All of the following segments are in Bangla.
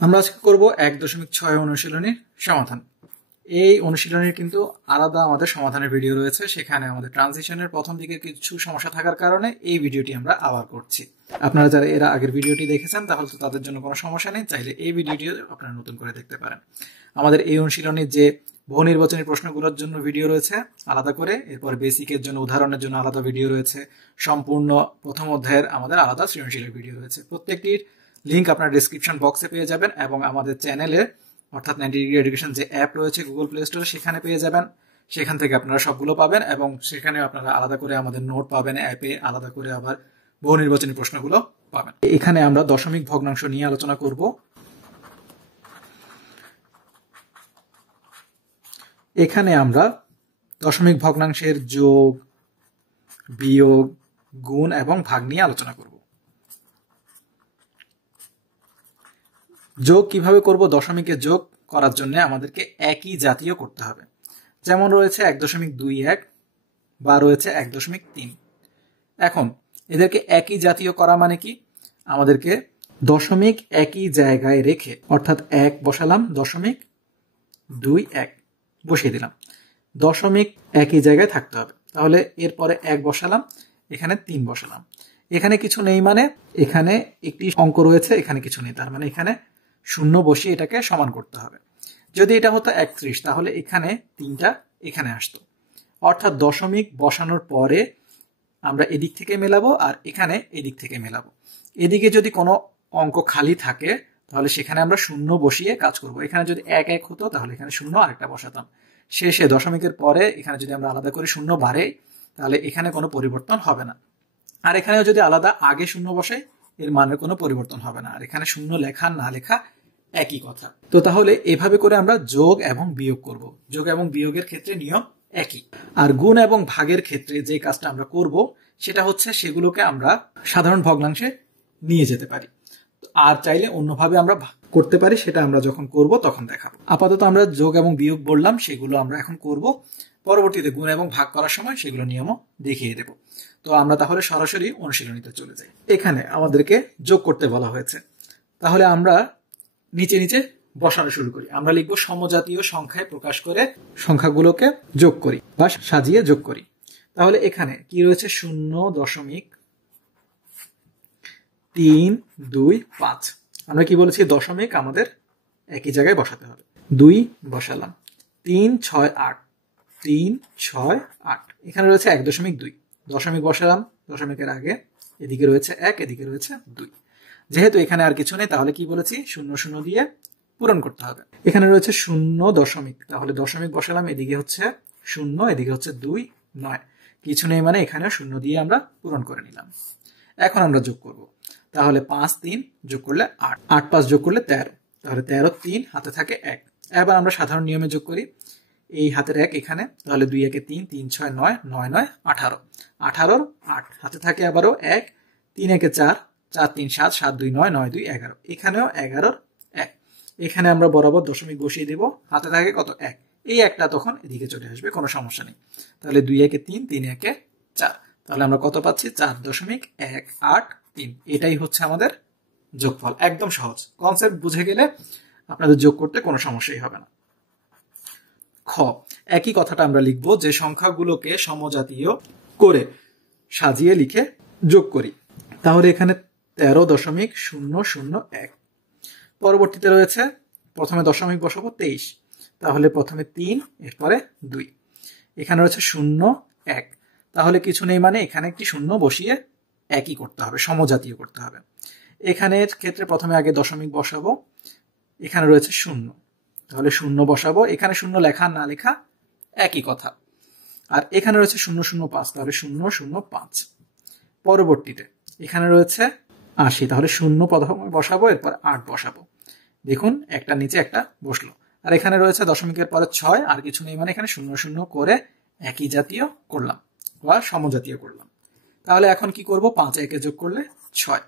আমরা আজকে করব 1.6 অনুশীলনীর সমাধান। এই অনুশীলনীর কিন্তু আলাদা আমাদের সমাধানের ভিডিও রয়েছে, সেখানে আমাদের ট্রানজিশনের প্রথম দিকে কিছু সমস্যা থাকার কারণে এই ভিডিওটি আমরা আবার করছি। আপনারা যারা এর আগের ভিডিওটি দেখেছেন তাহলে তো তাদের জন্য কোনো সমস্যা নেই, চাইলে এই ভিডিওটিও আপনারা নতুন করে দেখতে পারেন। আমাদের এই অনুশীলনীর যে বহু নির্বাচনী প্রশ্নগুলোর জন্য ভিডিও রয়েছে আলাদা করে, এরপর বেসিকের জন্য উদাহরণের জন্য আলাদা ভিডিও রয়েছে, সম্পূর্ণ প্রথম অধ্যায়ের আমাদের আলাদা সৃজনশীলের ভিডিও রয়েছে। প্রত্যেকটির লিঙ্ক আপনার ডেসক্রিপশন বক্সে পেয়ে যাবেন এবং আমাদের চ্যানেলে অর্থাৎ 90 ডিগ্রি এডুকেশন যে অ্যাপ রয়েছে গুগল প্লে স্টোরে সেখানে পেয়ে যাবেন। সেখান থেকে আপনারা সবগুলো পাবেন এবং সেখানে আপনারা আলাদা করে আমাদের নোট পাবেন, অ্যাপে আলাদা করে আবার বহু নির্বাচনী প্রশ্নগুলো পাবেন। এখানে আমরা দশমিক ভগ্নাংশ নিয়ে আলোচনা করব। এখানে আমরা দশমিক ভগ্নাংশের যোগ, বিয়োগ, গুণ এবং ভাগ নিয়ে আলোচনা করব। যোগ কিভাবে করব? দশমিকে যোগ করার জন্য আমাদেরকে একই জাতীয় করতে হবে। যেমন রয়েছে 1.21 বা রয়েছে 1.3। এখন এদেরকে একই জাতীয় করা মানে কি? আমাদেরকে দশমিক একই জায়গায় রেখে, অর্থাৎ 1 বসালাম, 0.21 বসিয়ে দিলাম। দশমিক একই জায়গায় থাকতে হবে। তাহলে এরপরে 1 বসালাম, এখানে 3 বসালাম। এখানে কিছু নেই মানে এখানে একটি অঙ্ক রয়েছে, এখানে কিছু নেই, তার মানে এখানে 0 বসিয়ে এটাকে সমান করতে হবে। যদি এটা হতো 31 তাহলে এখানে 3টা এখানে আসতো, অর্থাৎ দশমিক বসানোর পরে আমরা এদিক থেকে মেলাবো আর এখানে এদিক থেকে মেলাবো। এদিকে যদি কোনো অঙ্ক খালি থাকে তাহলে সেখানে আমরা 0 বসিয়ে কাজ করব। এখানে যদি 1 হতো তাহলে এখানে 0 আরেকটা বসাতাম। শেষে দশমিকের পরে এখানে যদি আমরা আলাদা করে 0 বাড়ে তাহলে এখানে কোনো পরিবর্তন হবে না। আর এখানেও যদি আলাদা আগে 0 বসে এর মানের কোনো পরিবর্তন হবে না। আর এখানে 0 লেখা না লেখা একই কথা। তো তাহলে এভাবে করে আমরা যোগ এবং বিয়োগ করব। যোগ এবং বিয়োগের ক্ষেত্রে নিয়ম একই। আর গুণ এবং ভাগের ক্ষেত্রে যে কাজটা আমরা করব সেটা হচ্ছে সেগুলোকে আমরা সাধারণ ভগ্নাংশে নিয়ে যেতে পারি, আর চাইলে অন্যভাবে আমরা করতে পারি, সেটা আমরা যখন করব তখন দেখাবো। আপাতত আমরা যোগ এবং বিয়োগ বললাম, সেগুলো আমরা এখন করব। পরবর্তীতে গুণ এবং ভাগ করার সময় সেগুলো নিয়মও দেখিয়ে দেব। তো আমরা তাহলে সরাসরি অনুশীলনীতে চলে যাই। এখানে আমাদেরকে যোগ করতে বলা হয়েছে, তাহলে আমরা নিচে নিচে বসানো শুরু করি। আমরা লিখবো সমজাতীয় সংখ্যায় প্রকাশ করে সংখ্যাগুলোকে যোগ করি বা সাজিয়ে যোগ করি। তাহলে এখানে কি রয়েছে? 0.325। আমরা কি বলেছি? দশমিক আমাদের একই জায়গায় বসাতে হবে। 2 বসালাম, 3 6 8, 3 6 8। এখানে রয়েছে 1.2। দশমিক বসালাম, দশমিকের আগে এদিকে রয়েছে 1, এদিকে রয়েছে 2। যেহেতু এখানে আর কিছু নেই তাহলে কি বলেছি? 0 0 দিয়ে পূরণ করতে হবে। এখানে রয়েছে 0 দশমিক, তাহলে দশমিক বসালাম, এদিকে হচ্ছে 0, এদিকে হচ্ছে 2 9। কিছু নেই মানে এখানে 0 দিয়ে আমরা পূরণ করে নিলাম। এখন আমরা যোগ করব। তাহলে 5 3 যোগ করলে 8, 8 5 যোগ করলে 13, তাহলে 13 3 হাতে থাকে 1। এবার আমরা সাধারণ নিয়মে যোগ করি। এই হাতের 1 এখানে, তাহলে 2 1 3, 3 6 9, 9 9 18, 18 8 হাতে থাকে আবারও 1, 3 1 4, 4 3 7, 7 2 9, 9 2 11। এখানেও 11 1। এখানে আমরা বরাবর দশমিক বসিয়ে দেব। হাতে থাকে কত? 1। এই একটা তখন এদিকে চলে আসবে, কোনো সমস্যা নেই। তাহলে 2 1 3, 3 1 4। তাহলে আমরা কত পাচ্ছি? 4.183। এটাই হচ্ছে আমাদের যোগফল। একদম সহজ। কনসেপ্ট বুঝে গেলে আপনাদের যোগ করতে কোনো সমস্যাই হবে না। খ, একই কথাটা আমরা লিখব যে সংখ্যাগুলোকে সমজাতীয় করে সাজিয়ে লিখে যোগ করি। তাহলে এখানে 13.001। পরবর্তীতে রয়েছে প্রথমে দশমিক বসাবো 23, তাহলে প্রথমে 3, এরপরে 2। এখানে রয়েছে 0 1, তাহলে কিছু নেই মানে এখানে একটি 0 বসিয়ে একই করতে হবে, সমজাতীয় করতে হবে। এখানের ক্ষেত্রে প্রথমে আগে দশমিক বসাবো, এখানে রয়েছে 0, তাহলে 0 বসাবো। এখানে 0 লেখা না লেখা একই কথা। আর এখানে রয়েছে 0 0 5, তাহলে 0 0 5। পরবর্তীতে এখানে রয়েছে 80, তাহলে 0 প্রথমে বসাবো, এরপর 8 বসাবো। দেখুন একটা নিচে একটা বসলো। আর এখানে রয়েছে দশমিকের পরে 6, আর কিছু নেই মানে এখানে 0 0 করে একই জাতীয় করলাম বা সমজাতীয় করলাম। তাহলে এখন কি করব? 5 1 যোগ করলে 6,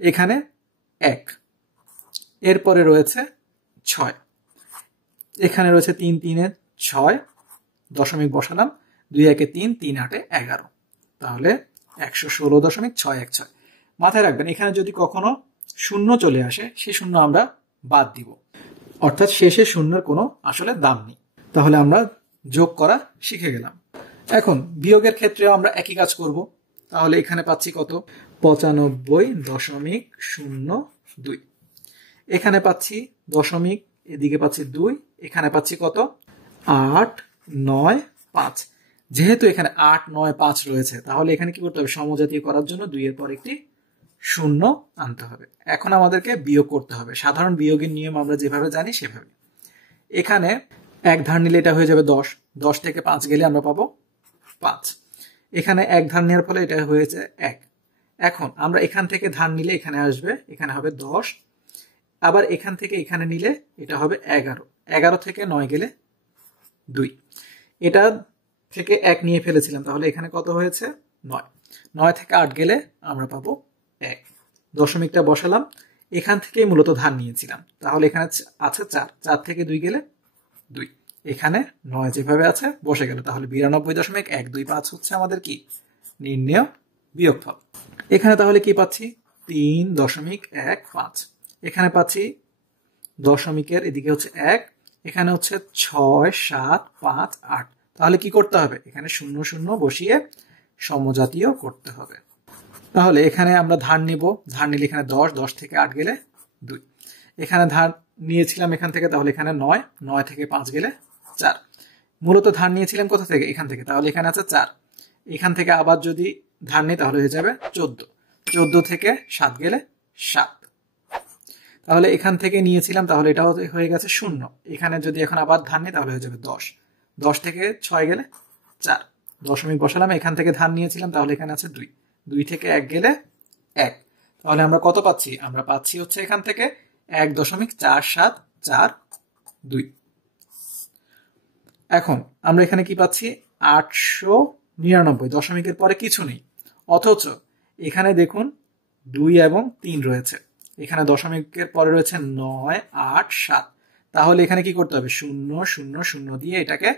এখানে 1, এরপরে রয়েছে 6, এখানে রয়েছে 3 3 6, দশমিক বসালাম, 2 1 3, 3 8 11, তাহলে 116.616। মাথায় রাখবেন এখানে যদি কখনো শূন্য চলে আসে সেই শূন্য আমরা বাদ দিব, অর্থাৎ শেষে শূন্যের কোনো আসলে দাম নেই। তাহলে আমরা যোগ করা শিখে গেলাম। এখন বিয়োগের ক্ষেত্রেও আমরা একই কাজ করব। তাহলে এখানে পাচ্ছি কত? 95.02। এখানে পাচ্ছি দশমিক, এদিকে পাচ্ছি 2, এখানে পাচ্ছি কত? 895। যেহেতু এখানে 895 রয়েছে, তাহলে এখানে কি করতে হবে? সমজাতীয় করার জন্য 2 এর পর একটি শূন্য আনতে হবে। এখন আমাদেরকে বিয়োগ করতে হবে সাধারণ বিয়োগের নিয়ম আমরা যেভাবে জানি সেভাবে। এখানে এক ধার নিলে এটা হয়ে যাবে 10, 10 থেকে 5 গেলে আমরা পাবো 5। এখানে এক ধার নেওয়ার ফলে এটা হয়েছে 1। এখন আমরা এখান থেকে ধার নিলে এখানে আসবে, এখানে হবে 10। আবার এখান থেকে এখানে নিলে এটা হবে 11, 11 থেকে 9 গেলে 2। এটা থেকে 1 নিয়ে ফেলেছিলাম, তাহলে এখানে কত হয়েছে? 9, 9 থেকে 8 গেলে আমরা পাবো 1। দশমিকটা বসালাম, এখান থেকেই মূলত ধার নিয়েছিলাম, তাহলে এখানে আছে 4, 4 থেকে 2 গেলে 2। এখানে 9 যেভাবে আছে বসে গেল, তাহলে 92.125 হচ্ছে আমাদের কি নির্ণেয় বিয়োগফল। এখানে তাহলে কি পাচ্ছি? 3.15। এখানে পাচ্ছি দশমিকের এদিকে হচ্ছে 1, এখানে হচ্ছে 6, 7, 5, 8। তাহলে কি করতে হবে? এখানে 0 0 বসিয়ে সমজাতীয় করতে হবে। তাহলে এখানে আমরা ধার নিব, ধার নিলে এখানে 10, 10 থেকে 8 গেলে 2। এখানে ধার নিয়েছিলাম এখান থেকে, তাহলে এখানে 9, 9 থেকে 5 গেলে 4। মূলত ধার নিয়েছিলাম কোথা থেকে? এখান থেকে, তাহলে এখানে আছে 4। এখান থেকে আবার যদি ধার নিই তাহলে হয়ে যাবে 14, 14 থেকে 7 গেলে 7। তাহলে এখান থেকে নিয়েছিলাম, তাহলে এটা হয়ে গেছে 0। এখানে যদি এখন আবার ধার নিই তাহলে হয়ে যাবে 10, 10 থেকে 6 গেলে 4। দশমিক বসালাম, এখান থেকে ধার নিয়েছিলাম, তাহলে এখানে আছে 2, 2 থেকে 1 গেলে 1। তাহলে আমরা কত পাচ্ছি? আমরা পাচ্ছি হচ্ছে এখান থেকে 1.4742। এখন আমরা এখানে কি পাচ্ছি? 899। দশমিকের পরে কিছু নেই, অথচ এখানে দেখুন 2 এবং 3 রয়েছে। এখানে দশমিকের পরে রয়েছে 9, 8, 7। তাহলে এখানে কি করতে হবে? 0 0 0 দিয়ে এটাকে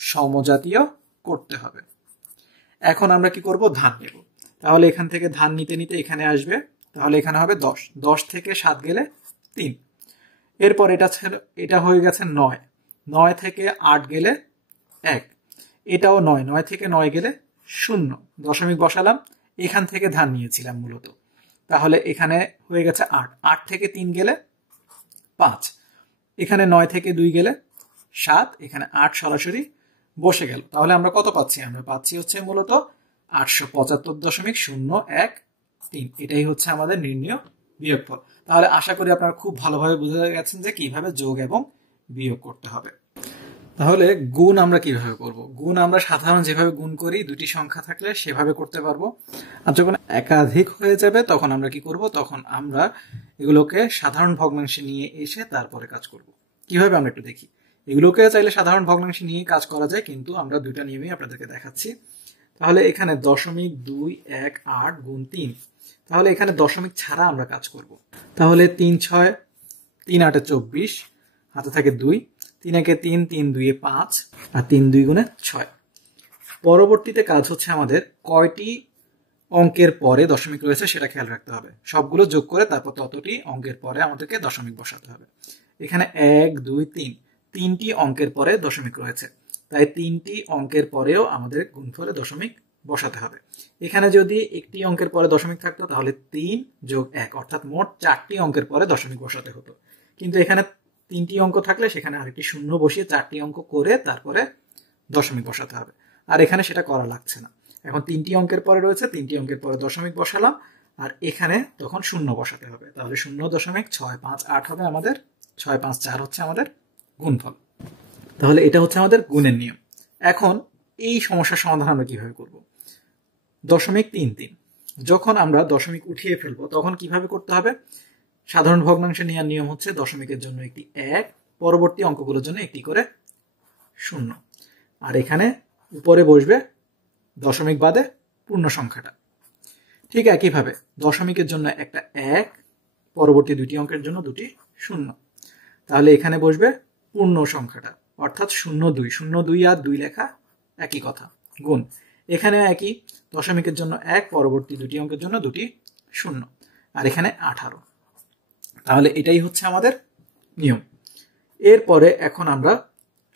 সমজাতীয় করতে হবে। এখন আমরা কি করব? ধার নেব। তাহলে এখান থেকে ধার নিতে নিতে এখানে আসবে, তাহলে এখানে হবে 10, 10 থেকে 7 গেলে 3। এরপর এটা হয়ে গেছে 9, 9 থেকে 8 গেলে 1। এটাও 9, 9 থেকে 9 গেলে 0। দশমিক বসালাম, এখান থেকে ধার নিয়েছিলাম মূলত, তাহলে এখানে হয়ে গেছে 8, 8 থেকে 3 গেলে 5। এখানে 9 থেকে 2 গেলে 7, এখানে 8 সরাসরি বসে গেল। তাহলে আমরা কত পাচ্ছি? আমরা পাচ্ছি হচ্ছে মূলত 875.013। এটাই হচ্ছে আমাদের নির্ণেয় বিয়োগফল। তাহলে আশা করি আপনারা খুব ভালোভাবে বুঝে গেছেন যে কিভাবে যোগ এবং বিয়োগ করতে হবে। তাহলে গুণ আমরা কিভাবে করব? গুণ আমরা সাধারণ যেভাবে গুণ করি, দুটি সংখ্যা থাকলে সেভাবে করতে পারবো। আর যখন একাধিক হয়ে যাবে তখন আমরা কি করব? তখন আমরা এগুলোকে সাধারণ ভগ্নাংশে নিয়ে এসে তারপরে কাজ করব। কিভাবে আমরা একটু দেখি। এগুলোকে চাইলে সাধারণ ভগ্নাংশে নিয়ে কাজ করা যায়, কিন্তু আমরা দুইটা নিয়মই আপনাদেরকে দেখাচ্ছি। তাহলে এখানে 0.218 গুণ 3। তাহলে এখানে দশমিক ছাড়া আমরা কাজ করব। তাহলে 3 6, 3 8 24, হাতে থাকে 2, 3 1 3, 3 2 5, আর 3 2 গুণে 6। পরবর্তীতে কাজ হচ্ছে আমাদের কয়টি অঙ্কের পরে দশমিক রয়েছে সেটা খেয়াল রাখতে হবে। সবগুলো যোগ করে তারপর ততটি অঙ্কের পরে আমাদেরকে দশমিক বসাতে হবে। এখানে 1 2 3, 3টি অঙ্কের পরে দশমিক রয়েছে, তাই 3টি অঙ্কের পরেও আমাদের গুণফলে দশমিক বসাতে হবে। এখানে যদি একটি অঙ্কের পরে দশমিক থাকতো তাহলে 3 যোগ 1, অর্থাৎ মোট 4টি অঙ্কের পরে দশমিক বসাতে হতো। কিন্তু এখানে 3টি অঙ্ক থাকলে সেখানে আরেকটি শূন্য বসিয়ে 4টি অঙ্ক করে তারপরে দশমিক বসাতে হবে। আর এখানে সেটা করা লাগছে না। এখন 3টি অঙ্কের পরে রয়েছে, 3টি অঙ্কের পরে দশমিক বসালাম, আর এখানে তখন শূন্য বসাতে হবে। তাহলে 0.658 হবে আমাদের, 654 হচ্ছে আমাদের গুণফল। তাহলে এটা হচ্ছে আমাদের গুণের নিয়ম। এখন এই সমস্যার সমাধান আমরা কিভাবে করব? 0.33 যখন আমরা দশমিক উঠিয়ে ফেলবো তখন কিভাবে করতে হবে? সাধারণ ভগ্নাংশে নেওয়ার নিয়ম হচ্ছে দশমিকের জন্য একটি 1, পরবর্তী অঙ্কগুলোর জন্য একটি করে 0, আর এখানে উপরে বসবে দশমিক বাদে পূর্ণ সংখ্যাটা। ঠিক একইভাবে দশমিকের জন্য একটা 1, পরবর্তী দুটি অঙ্কের জন্য দুটি 0। তাহলে এখানে বসবে পূর্ণ সংখ্যাটা, অর্থাৎ 0 2, 0 2 আর 2 লেখা একই কথা, গুণ। এখানে একই, দশমিকের জন্য 1, পরবর্তী দুটি অঙ্কের জন্য দুটি 0, আর এখানে 18। তাহলে এটাই হচ্ছে আমাদের নিয়ম। এরপরে এখন আমরা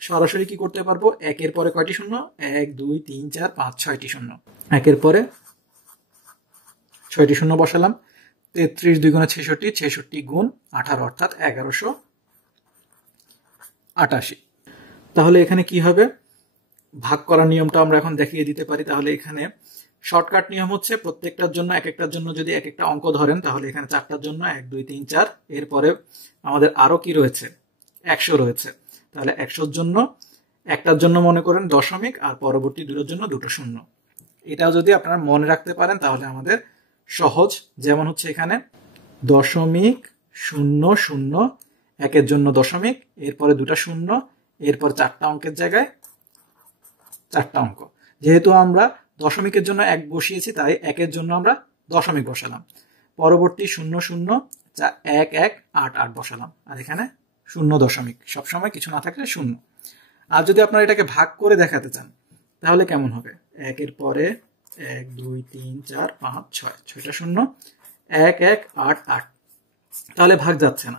সরাসরি কি করতে পারবো, একের পরে কয়টি শূন্য, 1 2 3 4 5 6টি শূন্য, একের পরে 6টি শূন্য বসালাম। 33 2 গুণে 66, 66 গুণ 18 অর্থাৎ 1188। তাহলে এখানে কি হবে, ভাগ করার নিয়মটা আমরা এখন দেখিয়ে দিতে পারি। তাহলে এখানে শর্টকাট নিয়ম হচ্ছে প্রত্যেকটার জন্য এক একটার জন্য যদি এক একটা অঙ্ক ধরেন, তাহলে এখানে 4টার জন্য 1 2 3 4, এরপরে আমাদের আরো কি রয়েছে, 100 রয়েছে। তাহলে 100-র জন্য একটার জন্য মনে করেন দশমিক, আর পরবর্তী দুটোর জন্য দুটো শূন্য। এটাও যদি আপনারা মনে রাখতে পারেন তাহলে আমাদের সহজ। যেমন হচ্ছে এখানে 0.00, একের জন্য দশমিক, এরপরে দুটা শূন্য, এরপর 4টা অঙ্কের জায়গায় 4টা অঙ্ক। যেহেতু আমরা দশমিকের জন্য 1 বসিয়েছি, তাই একের জন্য আমরা দশমিক বসালাম, পরবর্তী 00 1 1 8 8 বসালাম, আর এখানে 0 সবসময় কিছু না থাকলে 0। আর যদি আপনারা এটাকে ভাগ করে দেখাতে চান তাহলে কেমন হবে, একের পরে 1 2 3 4 5 6, 6টা শূন্য, 1 1 8 8। তাহলে ভাগ যাচ্ছে না,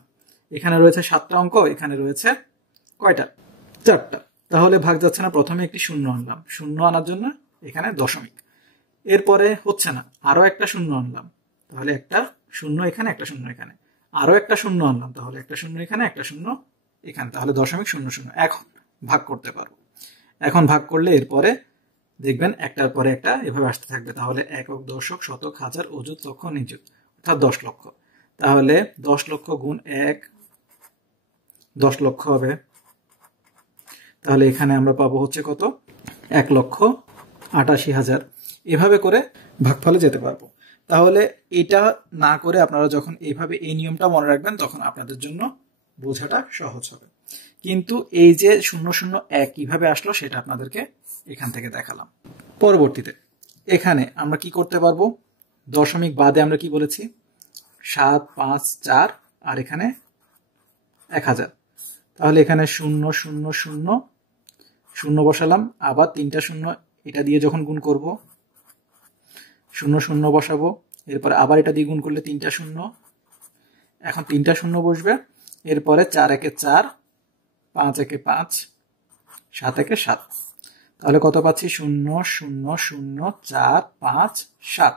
এখানে রয়েছে 7টা অঙ্ক, এখানে রয়েছে কয়টা, 4টা, তাহলে ভাগ যাচ্ছে না। প্রথমে একটি শূন্য আনলাম, শূন্য আনার জন্য এখানে দশমিক, এরপরে হচ্ছে না, আরো একটা শূন্য আনলাম, তাহলে একটা শূন্য এখানে, একটা শূন্য এখানে, আরো একটা শূন্য আনলাম, তাহলে একটা শূন্য এখানে, একটা শূন্য এখানে, তাহলে 0.00। এখন ভাগ করতে পারবো। এখন ভাগ করলে এরপরে দেখবেন একটার পরে একটা এভাবে আসতে থাকবে। তাহলে একক, দশক, শতক, হাজার, অযুত, লক্ষ, নিযুত, অর্থাৎ 10 লক্ষ। তাহলে 10 লক্ষ গুণ 1 10 লক্ষ হবে। তাহলে এখানে আমরা পাবো হচ্ছে কত, 1,88,000। এভাবে করে ভাগফলে যেতে পারবো। তাহলে এটা না করে আপনারা যখন এইভাবে এই নিয়মটা মনে রাখবেন, তখন আপনাদের জন্য বোঝাটা সহজ হবে। কিন্তু এই যে 001 কিভাবে আসলো সেটা আপনাদেরকে এখান থেকে দেখালাম। পরবর্তীতে এখানে আমরা কি করতে পারবো, দশমিক বাদে আমরা কি বলেছি, 7 5 4, আর এখানে 1000। তাহলে এখানে 0 বসালাম, আবার 3টা শূন্য, এটা দিয়ে যখন গুণ করব 0 বসাবো, এরপরে আবার এটা দিয়ে গুণ করলে 3টা শূন্য, এখন 3টা শূন্য বসবে, এরপরে 4 1 4, 5 1 5, 7 1 7। তাহলে কত পাচ্ছি, 0 0 0 4 5 7।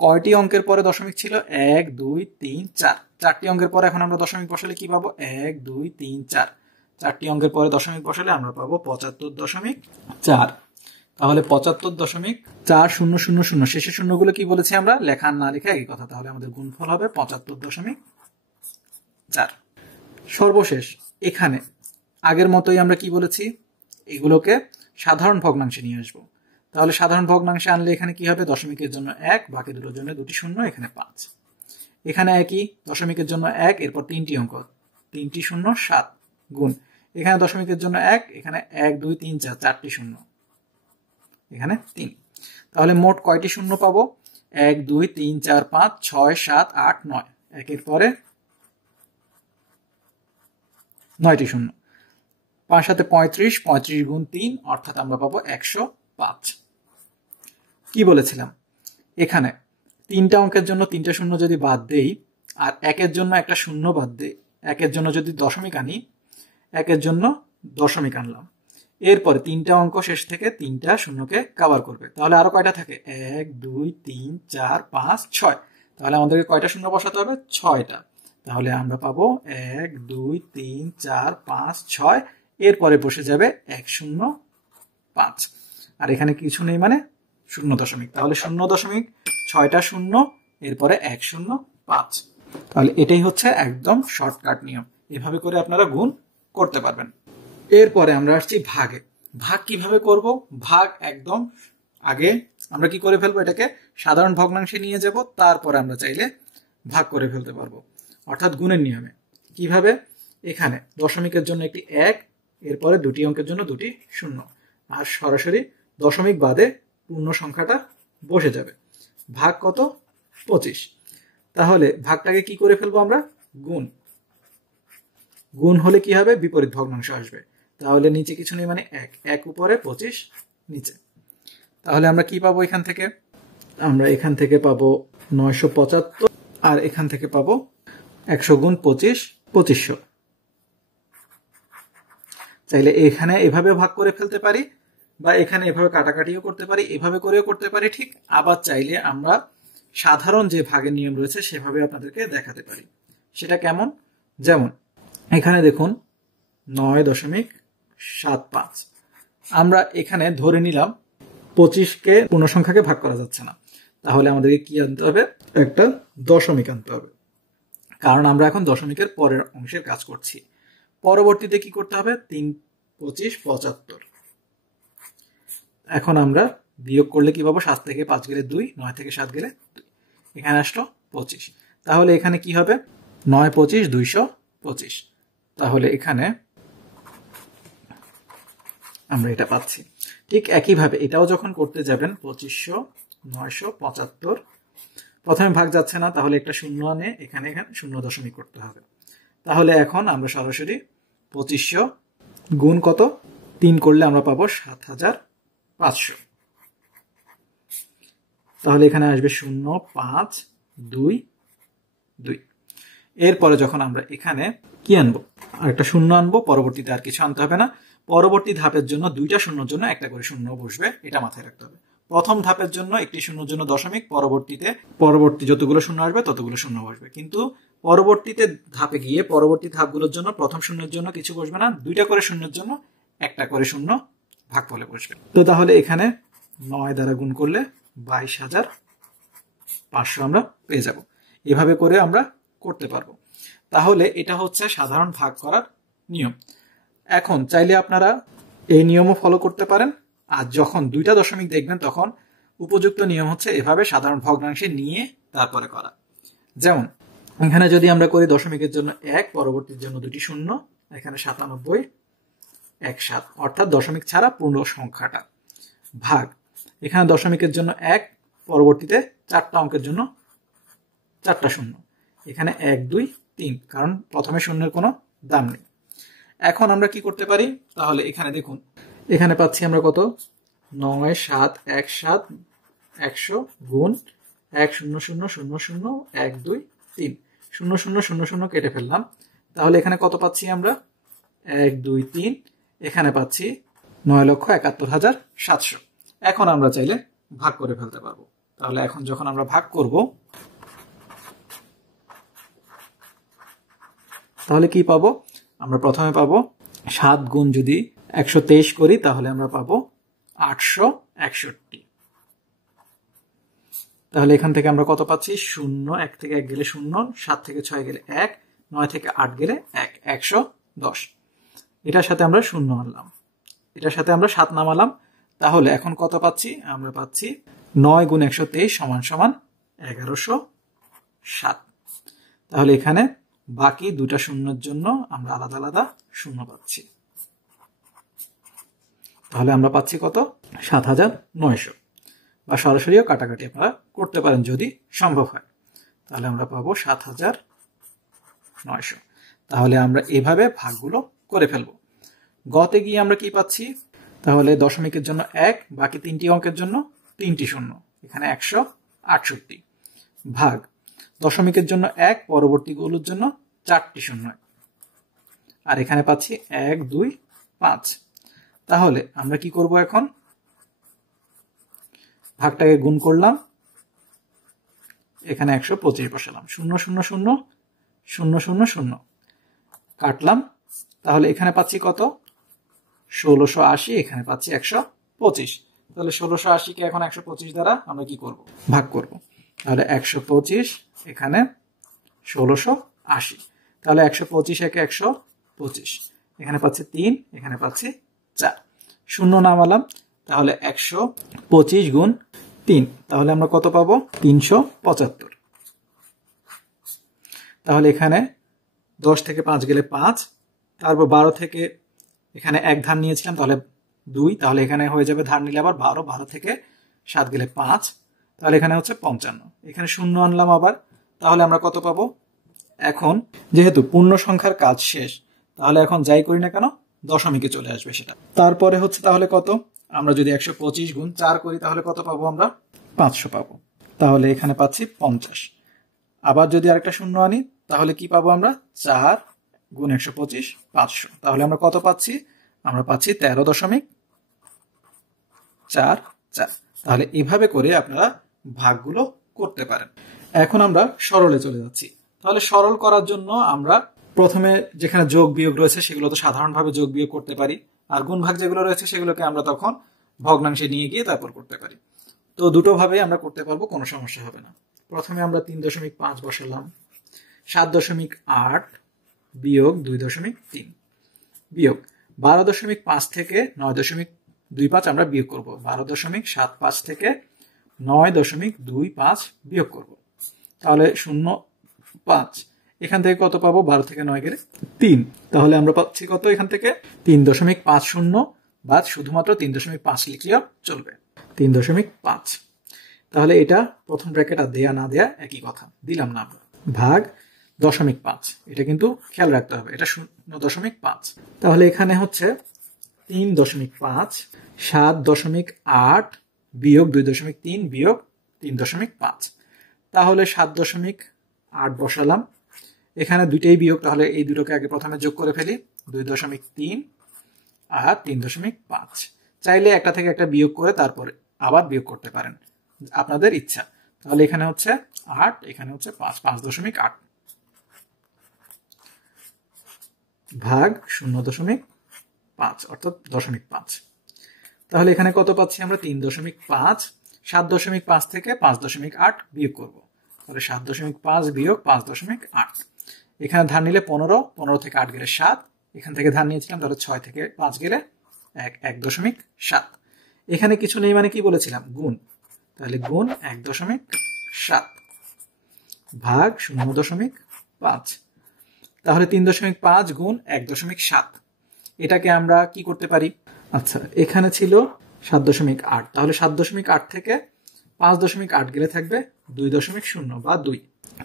কয়টি অঙ্কের পরে দশমিক ছিল, 1 2 3 4, 4টি অঙ্কের পরে এখন আমরা দশমিক বসালে কি পাবো, 1 2 3 4, 4টি অঙ্কের পরে দশমিক বসালে আমরা পাবো 75.4। তাহলে 75.40000। শেষের শূন্যগুলো কি বলেছি আমরা, লেখা না লেখা একই কথা। তাহলে আমাদের গুণফল হবে 75.4। সর্বশেষ এখানে আগের মতোই আমরা কি বলেছি, এগুলোকে সাধারণ ভগ্নাংশে নিয়ে আসবো। তাহলে সাধারণ ভগ্নাংশে আনলে এখানে কি হবে, দশমিকের জন্য 1, বাকি দুটোর জন্য দুটি শূন্য, এখানে 5, এখানে একই, দশমিকের জন্য 1, এরপর 3টি অঙ্ক, 3টি শূন্য 7 গুণ, এখানে দশমিকের জন্য 1, এখানে 1 2 3 4, 4টি শূন্য, এখানে 3। তাহলে মোট কয়টি শূন্য পাবো, 1 2 3 4 5 6 7 8 9, একের পরে 9টি শূন্য, 5 7 35, 35 গুণ 3, অর্থাৎ আমরা পাবো 105। কি বলেছিলাম, এখানে 3টা অঙ্কের জন্য 3টা শূন্য যদি বাদ দেই, আর একের জন্য একটা শূন্য বাদ দেই, একের জন্য যদি দশমিক আনি, একের জন্য দশমিক আনলাম, এরপরে 3টা অঙ্ক শেষ থেকে 3টা শূন্যকে কভার করবে, তাহলে আরো কয়টা থাকে, 1 2 3 4 5 6। তাহলে আমাদেরকে কয়টা শূন্য বসাতে হবে, 6টা। তাহলে আমরা পাবো 1 2 3 4 5 6, এরপরে বসে যাবে 105, আর এখানে কিছু নেই মানে 0 তাহলে 0.6টা শূন্য, এরপরে 105। তাহলে এটাই হচ্ছে একদম শর্টকাট নিয়ম। এভাবে করে আপনারা গুণ করতে পারবেন। এরপরে আমরা আসছি ভাগে। ভাগ কিভাবে করব, ভাগ একদম আগে আমরা কি করে ফেলবো, এটাকে সাধারণ ভগ্নাংশে নিয়ে যাব, তারপরে আমরা চাইলে ভাগ করে ফেলতে পারবো, অর্থাৎ গুণের নিয়মে। কিভাবে, এখানে দশমিকের জন্য একটি 1, এরপরে দুটি অঙ্কের জন্য দুটি শূন্য, আর সরাসরি দশমিক বাদে পূর্ণ সংখ্যাটা বসে যাবে। ভাগ কত, 25। তাহলে ভাগটাকে কি করে ফেলবো আমরা, গুণ। গুণ হলে কি হবে, বিপরীত ভগ্নাংশ আসবে। তাহলে নিচে কিছু নেই মানে 1, 1 উপরে 25 নিচে। তাহলে আমরা কি পাবো, এখান থেকে আমরা এখান থেকে পাবো 975, আর এখান থেকে পাবো 100 গুণ 25 2500। চাইলে এখানে এভাবে ভাগ করে ফেলতে পারি, বা এখানে এভাবে কাটাকাটিও করতে পারি, এভাবে করেও করতে পারি ঠিক। আবার চাইলে আমরা সাধারণ যে ভাগের নিয়ম রয়েছে সেভাবে আপনাদেরকে দেখাতে পারি। সেটা কেমন? যেমন এখানে দেখুন 9.75, আমরা এখানে ধরে নিলাম 25কে পূর্ণ সংখ্যাকে ভাগ করা যাচ্ছে না, তাহলে আমাদেরকে কি আনতে হবে? একটা দশমিক আনতে হবে, কারণ আমরা এখন দশমিকের পরের অংশের কাজ করছি। পরবর্তীতে কি করতে হবে? 3, 25, 75। এখন আমরা বিয়োগ করলে কি পাবো? 7 থেকে 5 গেলে 2, 9 থেকে 7 গেলে 2, এখানে আসলো 25। তাহলে এখানে কি হবে? 9, 25, 225। তাহলে এখানে আমরা এটা পাচ্ছি। ঠিক একইভাবে এটাও যখন করতে যাবেন 2500, 975, প্রথমে ভাগ যাচ্ছে না, তাহলে একটা শূন্য আনে এখানে শূন্য দশমিক করতে হবে। তাহলে এখন আমরা সরাসরি 2500 গুণ কত? 3 করলে আমরা পাবো 7500। তাহলে এখানে আসবে 0, 5, 2, 2। এরপরে যখন আমরা এখানে কি আনবো? আর একটা শূন্য আনবো, পরবর্তীতে আর কিছু আনতে হবে না। পরবর্তী ধাপের জন্য দুইটা শূন্যর জন্য একটা করে শূন্য বসবে, এটা মাথায় রাখতে হবে। প্রথম ধাপের জন্য একটি শূন্যর জন্য দশমিক, পরবর্তী যতগুলো শূন্য আসবে ততগুলো শূন্য বসবে। কিন্তু পরবর্তীতে ধাপে গিয়ে পরবর্তী ধাপগুলোর জন্য প্রথম শূন্যের জন্য কিছু বসবে না, দুইটা করে শূন্যের জন্য একটা করে শূন্য ভাগফলে বসবে। তো তাহলে এখানে 9 দ্বারা গুণ করলে 22,500 আমরা পেয়ে যাব। এভাবে করে আমরা করতে পারবো। তাহলে এটা হচ্ছে সাধারণ ভাগ করার নিয়ম। এখন চাইলে আপনারা এই নিয়মও ফলো করতে পারেন, আর যখন দুইটা দশমিক দেখবেন তখন উপযুক্ত নিয়ম হচ্ছে এভাবে সাধারণ ভগ্নাংশে নিয়ে তারপরে করা। যেমন এখানে যদি আমরা করি দশমিকের জন্য 1, পরবর্তীর জন্য দুটি শূন্য, এখানে 97, 17, অর্থাৎ দশমিক ছাড়া পূর্ণ সংখ্যাটা ভাগ। এখানে দশমিকের জন্য 1, পরবর্তীতে 4টা অঙ্কের জন্য 4টা শূন্য, এখানে 1, 2, 3, কারণ প্রথমে শূন্যের কোনো দাম নেই। এখন আমরা কি করতে পারি? তাহলে এখানে দেখুন, এখানে পাচ্ছি আমরা কত? 9, 7, 1, 7, 100 গুণ 1, 0, 0, 0, 0, 1, 2, 3, 0, 0, 0, 0 কেটে ফেললাম। তাহলে এখানে কত পাচ্ছি আমরা? 1, 2, 3, এখানে পাচ্ছি 9,71,700। এখন আমরা চাইলে ভাগ করে ফেলতে পারবো। তাহলে এখন যখন আমরা ভাগ করব, তাহলে কি পাবো? আমরা প্রথমে পাবো 7 গুণ যদি 123 করি, তাহলে আমরা পাবো 861। তাহলে এখান থেকে আমরা কত পাচ্ছি? 0, 1 থেকে 1 গেলে 0, 7 থেকে 6 গেলে 1, 9 থেকে 8 গেলে 1, 110। এটার সাথে আমরা 0 আনলাম, এটার সাথে আমরা 7 নামালাম। তাহলে এখন কত পাচ্ছি? আমরা পাচ্ছি 9 গুণ 123 সমান সমান 1107। তাহলে এখানে বাকি দুটা শূন্যের জন্য আমরা আলাদা আলাদা শূন্য পাচ্ছি। তাহলে আমরা পাচ্ছি কত? 7900। বা সরাসরিও কাটাকাটি আপনারা করতে পারেন যদি সম্ভব হয়। তাহলে আমরা পাবো 7900। তাহলে আমরা এভাবে ভাগগুলো করে ফেলবো। গতে গিয়ে আমরা কি পাচ্ছি? তাহলে দশমিকের জন্য 1, বাকি 3টি অঙ্কের জন্য 3টি শূন্য, এখানে 168 ভাগ দশমিকের জন্য 1, পরবর্তীগুলোর জন্য 4টি শূন্য, আর এখানে পাচ্ছি 1, 2, 5। তাহলে আমরা কি করব? এখন ভাগটাকে গুণ করলাম, এখানে 125 বসালাম, 0, 0, 0, 0, 0, 0 কাটলাম। তাহলে এখানে পাচ্ছি কত? 1680, এখানে পাচ্ছি 125। তাহলে 1680 কে এখন 125 দ্বারা আমরা কি করব? ভাগ করব। তাহলে 125, এখানে 1680। তাহলে 125 একে 125, এখানে পাচ্ছি 3, এখানে পাচ্ছি 4, শূন্য নামালাম। তাহলে 125 গুণ 3, তাহলে আমরা কত পাবো? 375। তাহলে এখানে 10 থেকে 5 গেলে 5, তারপর 12 থেকে এখানে 1 ধার নিয়েছিলাম, তাহলে 2, তাহলে এখানে হয়ে যাবে ধার নিলে আবার 12, 12 থেকে 7 গেলে 5, তাহলে এখানে হচ্ছে 55। এখানে শূন্য আনলাম আবার, তাহলে আমরা কত পাবো? এখন যেহেতু পূর্ণ সংখ্যার কাজ শেষ, তাহলে এখন যাই করি না কেন দশমিকে চলে আসবে সেটা। তারপরে হচ্ছে তাহলে কত? আমরা যদি 125 গুণ 4 করি, তাহলে কত পাবো? আমরা 500 পাবো। তাহলে এখানে পাচ্ছি 50। আবার যদি আরেকটা শূন্য আনি, তাহলে কি পাবো আমরা? 4 গুণ 125, 500। তাহলে আমরা কত পাচ্ছি? আমরা পাচ্ছি 13.44। তাহলে এভাবে করে আপনারা ভাগগুলো করতে পারেন। এখন আমরা সরলে চলে যাচ্ছি। তাহলে সরল করার জন্য আমরা প্রথমে যেখানে যোগ বিয়োগ রয়েছে সেগুলো তো সাধারণভাবে যোগ বিয়োগ করতে পারি, আর গুণ ভাগ যেগুলো রয়েছে সেগুলোকে আমরা তখন ভগ্নাংশে নিয়ে গিয়ে তারপর করতে পারি। তো দুটো ভাবেই আমরা করতে পারবো, কোনো সমস্যা হবে না। প্রথমে আমরা 3.5 বসালাম, 7.8 বিয়োগ 2.3 বিয়োগ 12.5 থেকে 9.25 আমরা বিয়োগ করব। 12.75 থেকে 9.25 বিয়োগ করব। তাহলে 0.5, এখান থেকে কত পাবো? 12 থেকে 9 গেলে 3। তাহলে আমরা পাচ্ছি কত এখান থেকে? 3.50, বা শুধুমাত্র 3.5 লিখলেও চলবে, 3.5। তাহলে এটা প্রথম ব্র্যাকেট আর দেয়া না দেয়া একই কথা, দিলাম না আমরা। ভাগ 0.5, এটা কিন্তু খেয়াল রাখতে হবে, এটা 0.5। তাহলে এখানে হচ্ছে 3.5, 7.8 বিয়োগ 2.3 বিয়োগ 3.5। তাহলে 7.8 বসালাম, এখানে দুইটাই বিয়োগ, তাহলে এই দুটোকে আগে প্রথমে যোগ করে ফেলি, 2.3 আর 3.5। চাইলে একটা থেকে একটা বিয়োগ করে তারপরে আবার বিয়োগ করতে পারেন, আপনাদের ইচ্ছা। তাহলে এখানে হচ্ছে 8, এখানে হচ্ছে 5, 5.8 ভাগ 0.5 অর্থাৎ 0.5। তাহলে এখানে কত পাচ্ছি আমরা? 3.5। 7.5 থেকে 5.8 বিয়োগ করব, তাহলে 7.5 বিয়োগ 5.8। এখানে ধার নিলে 15, 15 থেকে 8 গেলে 7, এখান থেকে ধার নিয়েছিলাম, তাহলে 6 থেকে 5 গেলে 1.7। এখানে কিছু নেই মানে কি বলেছিলাম? গুণ, তাহলে গুণ 1.7 ভাগ 0.5। তাহলে 3.5 গুণ 1.7, এটাকে আমরা কি করতে পারি? আচ্ছা, এখানে ছিল 7.8, তাহলে 7.8 থেকে 5.8 গেলে থাকবে 2.0 বা 2।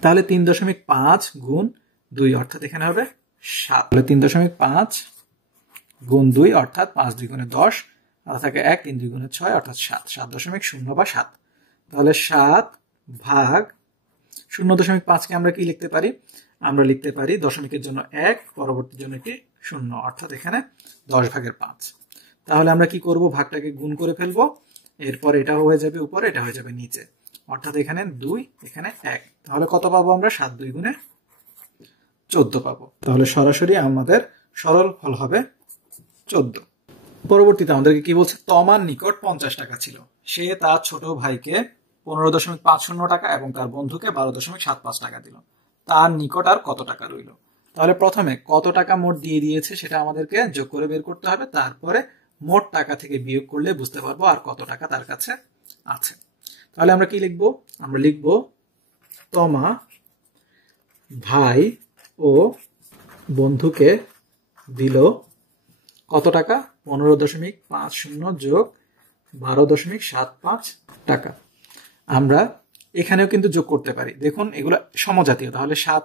তাহলে 3.5 গুণ 2 অর্থাৎ এখানে হবে 7। তাহলে 3.5 গুণ 2 অর্থাৎ 5 2 গুণে 10, আর থাকে 1, 3 2 গুণে 6 অর্থাৎ 7, 7.0 বা 7। তাহলে 7 ভাগ 0.5কে আমরা কি লিখতে পারি? আমরা লিখতে পারি দশমিকের জন্য 1, পরবর্তীর জন্য একটি 0, অর্থাৎ এখানে 10/5। তাহলে আমরা কি করব? ভাগটাকে গুণ করে ফেলবো, এরপর এটা হয়ে যাবে উপরে, এটা হয়ে যাবে নিচে, অর্থাৎ এখানে 2, এখানে 1। তাহলে কত পাবো আমরা? 7 2 গুণে 14 পাবো। তাহলে সরাসরি আমাদের সরল ফল হবে 14। পরবর্তীতে আমাদেরকে কি বলছে? তমার নিকট 50 টাকা ছিল, সে তার ছোট ভাইকে 15.50 টাকা এবং তার বন্ধুকে 12.75 টাকা দিল, তার নিকট আর কত টাকা রইল? তাহলে প্রথমে কত টাকা মোট দিয়ে দিয়েছে সেটা আমাদেরকে যোগ করে বের করতে হবে, তারপরে মোট টাকা থেকে বিয়োগ করলে বুঝতে পারবো আর কত টাকা তার কাছে আছে। তাহলে আমরা কি লিখবো? আমরা লিখবো তমা ভাই ও বন্ধুকে দিল কত টাকা? 15.50 যোগ 12.75 টাকা। আমরা এখানেও কিন্তু যোগ করতে পারি, দেখুন এগুলো সমজাতীয়। তাহলে 7,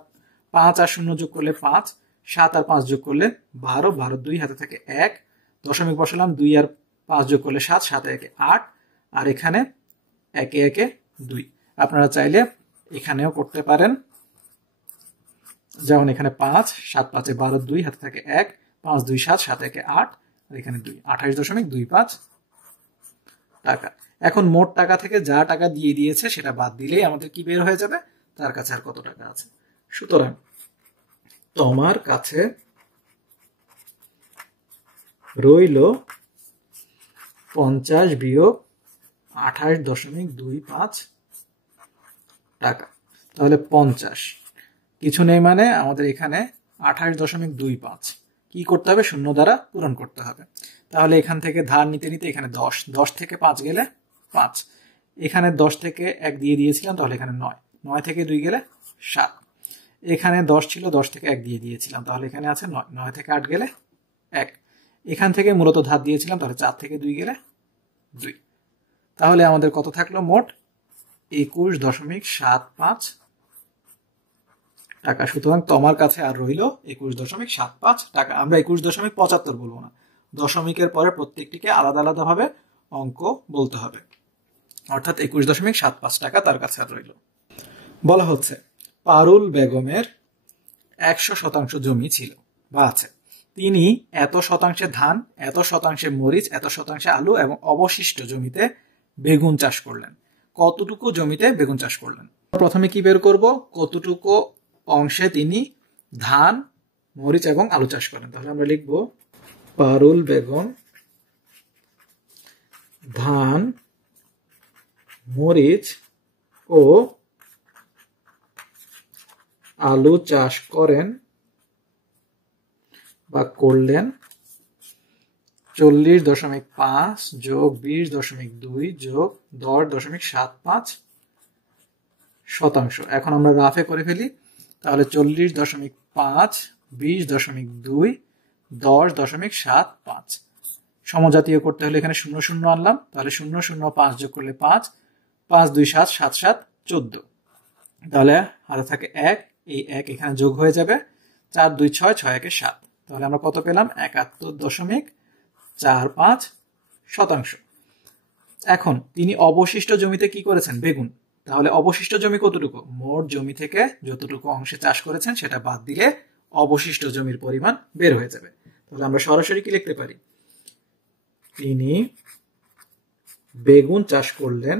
5 আর 0 যোগ করলে 5, 7 আর 5 যোগ করলে 12, 12 2 হাতে থাকে 1, দশমিক বসালাম, 2 আর 5 যোগ করলে 7, 7 1 8, আর এখানে 1 1 2। আপনারা চাইলে এখানেও করতে পারেন, যেমন এখানে 5, 7 5 12 2 হাতে থাকে 1, 5 2 7, 7 1 8, আর এখানে 2, 28.25 টাকা। এখন মোট টাকা থেকে যা টাকা দিয়ে দিয়েছে সেটা বাদ দিলেই আমাদের কি বের হয়ে যাবে? তার কাছে আর কত টাকা আছে। সুতরাং তোমার কাছে রইল 50 বিয়োগ 28.25 টাকা। তাহলে 50 কিছু নেই মানে আমাদের এখানে 28.25 কি করতে হবে? 0 দ্বারা পূরণ করতে হবে। তাহলে এখান থেকে ধার নিতে নিতে এখানে 10, 10 থেকে 5 গেলে 5, এখানে 10 থেকে 1 দিয়ে দিয়েছিলাম, তাহলে এখানে 9, 9 থেকে 2 গেলে 7, এখানে 10 ছিল, 10 থেকে 1 দিয়ে দিয়েছিলাম, তাহলে এখানে আছে 9, 9 থেকে 8 গেলে 1, এখান থেকে মূলত ধার দিয়েছিলাম, তাহলে 4 থেকে 2 গেলে 2। তাহলে আমাদের কত থাকলো? মোট 21.75 টাকা। সুতরাং তোমার কাছে আর রইল 21.75 টাকা। আমরা 21.75 বলবো না, দশমিকের পরে প্রত্যেকটিকে আলাদা আলাদা ভাবে অঙ্ক বলতে হবে, অর্থাৎ 21.75 টাকা তার কাছে আর রইল। বলা হচ্ছে পারুল বেগমের 100% জমি ছিল বা আছে, তিনি এত শতাংশে ধান, এত শতাংশে মরিচ, এত শতাংশে আলু এবং অবশিষ্ট জমিতে বেগুন চাষ করলেন। কতটুকু জমিতে বেগুন চাষ করলেন? প্রথমে কি বের করব? কতটুকু অংশে তিনি ধান, মরিচ এবং আলু চাষ করেন। তাহলে আমরা লিখব পারুল বেগম ধান, মরিচ ও আলু চাষ করেন বা করলেন 40.5 যোগ 20.2 যোগ 10.75 শতাংশ। এখন আমরা রাফে করে ফেলি। তাহলে 40.5, 20.2, 10.75। সমজাতীয় করতে হলে এখানে 0 0 আনলাম। তাহলে 0 0 5 যোগ করলে 5, 5 2 7, 7 7 14। তাহলে হাতে থাকে 1, এই 1 এখানে যোগ হয়ে যাবে। 4 2 6, 6 1 7। তাহলে আমরা কত পেলাম? 71.45 শতাংশ। এখন তিনি অবশিষ্ট জমিতে কি করেছেন? বেগুন। তাহলে অবশিষ্ট জমি কতটুকু? মোট জমি থেকে যতটুকু অংশে চাষ করেছেন সেটা বাদ দিলে অবশিষ্ট জমির পরিমাণ বের হয়ে যাবে। তাহলে আমরা সরাসরি কি লিখতে পারি? তিনি বেগুন চাষ করলেন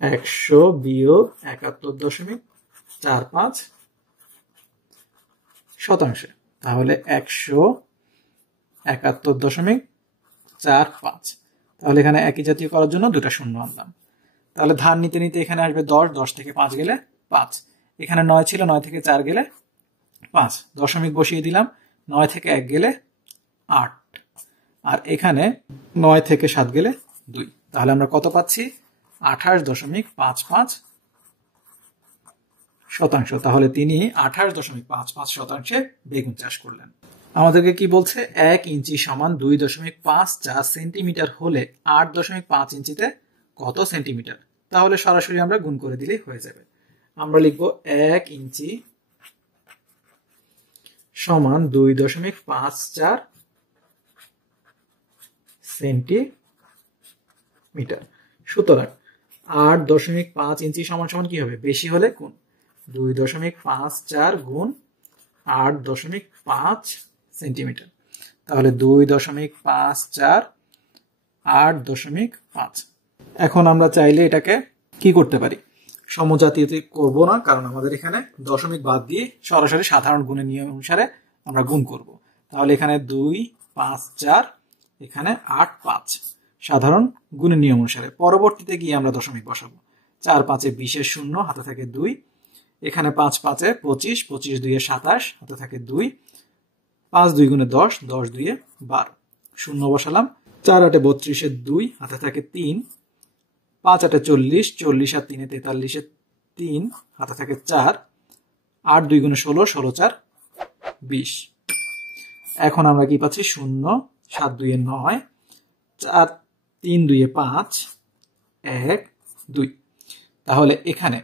100 বিয়োগ 71.45 শতাংশে। তাহলে 171.45। তাহলে এখানে একই জাতীয় করার জন্য দুটা শূন্য আনলাম। তাহলে ধান নিতে নিতে এখানে আসবে 10, 10 থেকে 5 গেলে 5। এখানে 9 ছিল, 9 থেকে 4 গেলে 5, দশমিক বসিয়ে দিলাম। 9 থেকে 1 গেলে 8, আর এখানে 9 থেকে 7 গেলে 2। তাহলে আমরা কত পাচ্ছি? 28.55 শতাংশ। তাহলে তিনি 28.55 শতাংশে বেগুন চাষ করলেন। আমাদেরকে কি বলছে? 1 ইঞ্চি সমান 2.54 সেন্টিমিটার হলে 8.5 ইঞ্চিতে কত সেন্টিমিটার? তাহলে সরাসরি আমরা গুণ করে দিলেই হয়ে যাবে। আমরা লিখব 1 ইঞ্চি সমান 2.54 সেন্টিমিটার। সুতরাং 8.5 ইঞ্চি সমান সমান কি হবে? বেশি হলে গুণ 2.54 গুণ 8.5 সেন্টিমিটার। তাহলে 2.54 8.5। এখন আমরা চাইলে এটাকে কি করতে পারি? সমজাতীয়তে করব না, কারণ আমাদের এখানে দশমিক বাদ দিয়ে সরাসরি সাধারণ গুণের নিয়ম অনুসারে আমরা গুণ করব। তাহলে এখানে 2 5 4, এখানে 8 5 সাধারণ গুণের নিয়ম অনুসারে। পরবর্তীতে গিয়ে আমরা দশমিক বসাবো। 4 5 20 শূন্য, হাতে থাকে 2। এখানে 5 5 25, 25 2 27, হাতে থাকে 2। 5 2 গুণে 10, 10 2 12, শূন্য বসালাম। 4 8 32 2, হাতে থাকে 3। 5 8 40, 40 আর 3 43, 3, হাতে থাকে 4। 8 2 গুণে 16, 16 4 20। এখন আমরা কি পাচ্ছি? 0 7 2 9, 4 3 2 5 1 2। তাহলে এখানে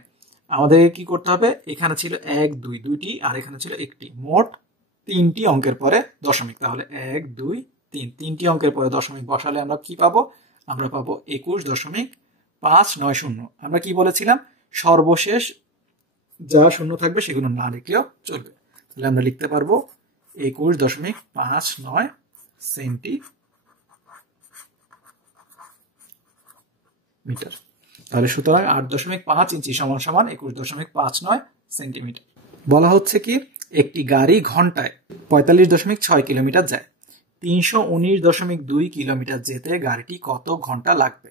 আমাদের কি করতে হবে? এখানে ছিল 1 2 দুইটি, আর এখানে ছিল একটি, মোট 3টি অঙ্কের পরে দশমিক। তাহলে 1 2 3, 3টি অঙ্কের পরে দশমিক বসালে আমরা কি পাবো? আমরা পাবো 21.590। আমরা কি বলেছিলাম? সর্বশেষ যা শূন্য থাকবে সেগুলো না লিখলেও চলবে। তাহলে আমরা লিখতে পারবো 21.59 সেন্টিমিটার। তাহলে সুতরাং 8.5 ইঞ্চি সমান সমান 21.59 সেন্টিমিটার। বলা হচ্ছে কি, একটি গাড়ি ঘন্টায় 45.6 কিলোমিটার যায়। 319.2 কিলোমিটার যেতে গাড়িটি কত ঘন্টা লাগবে?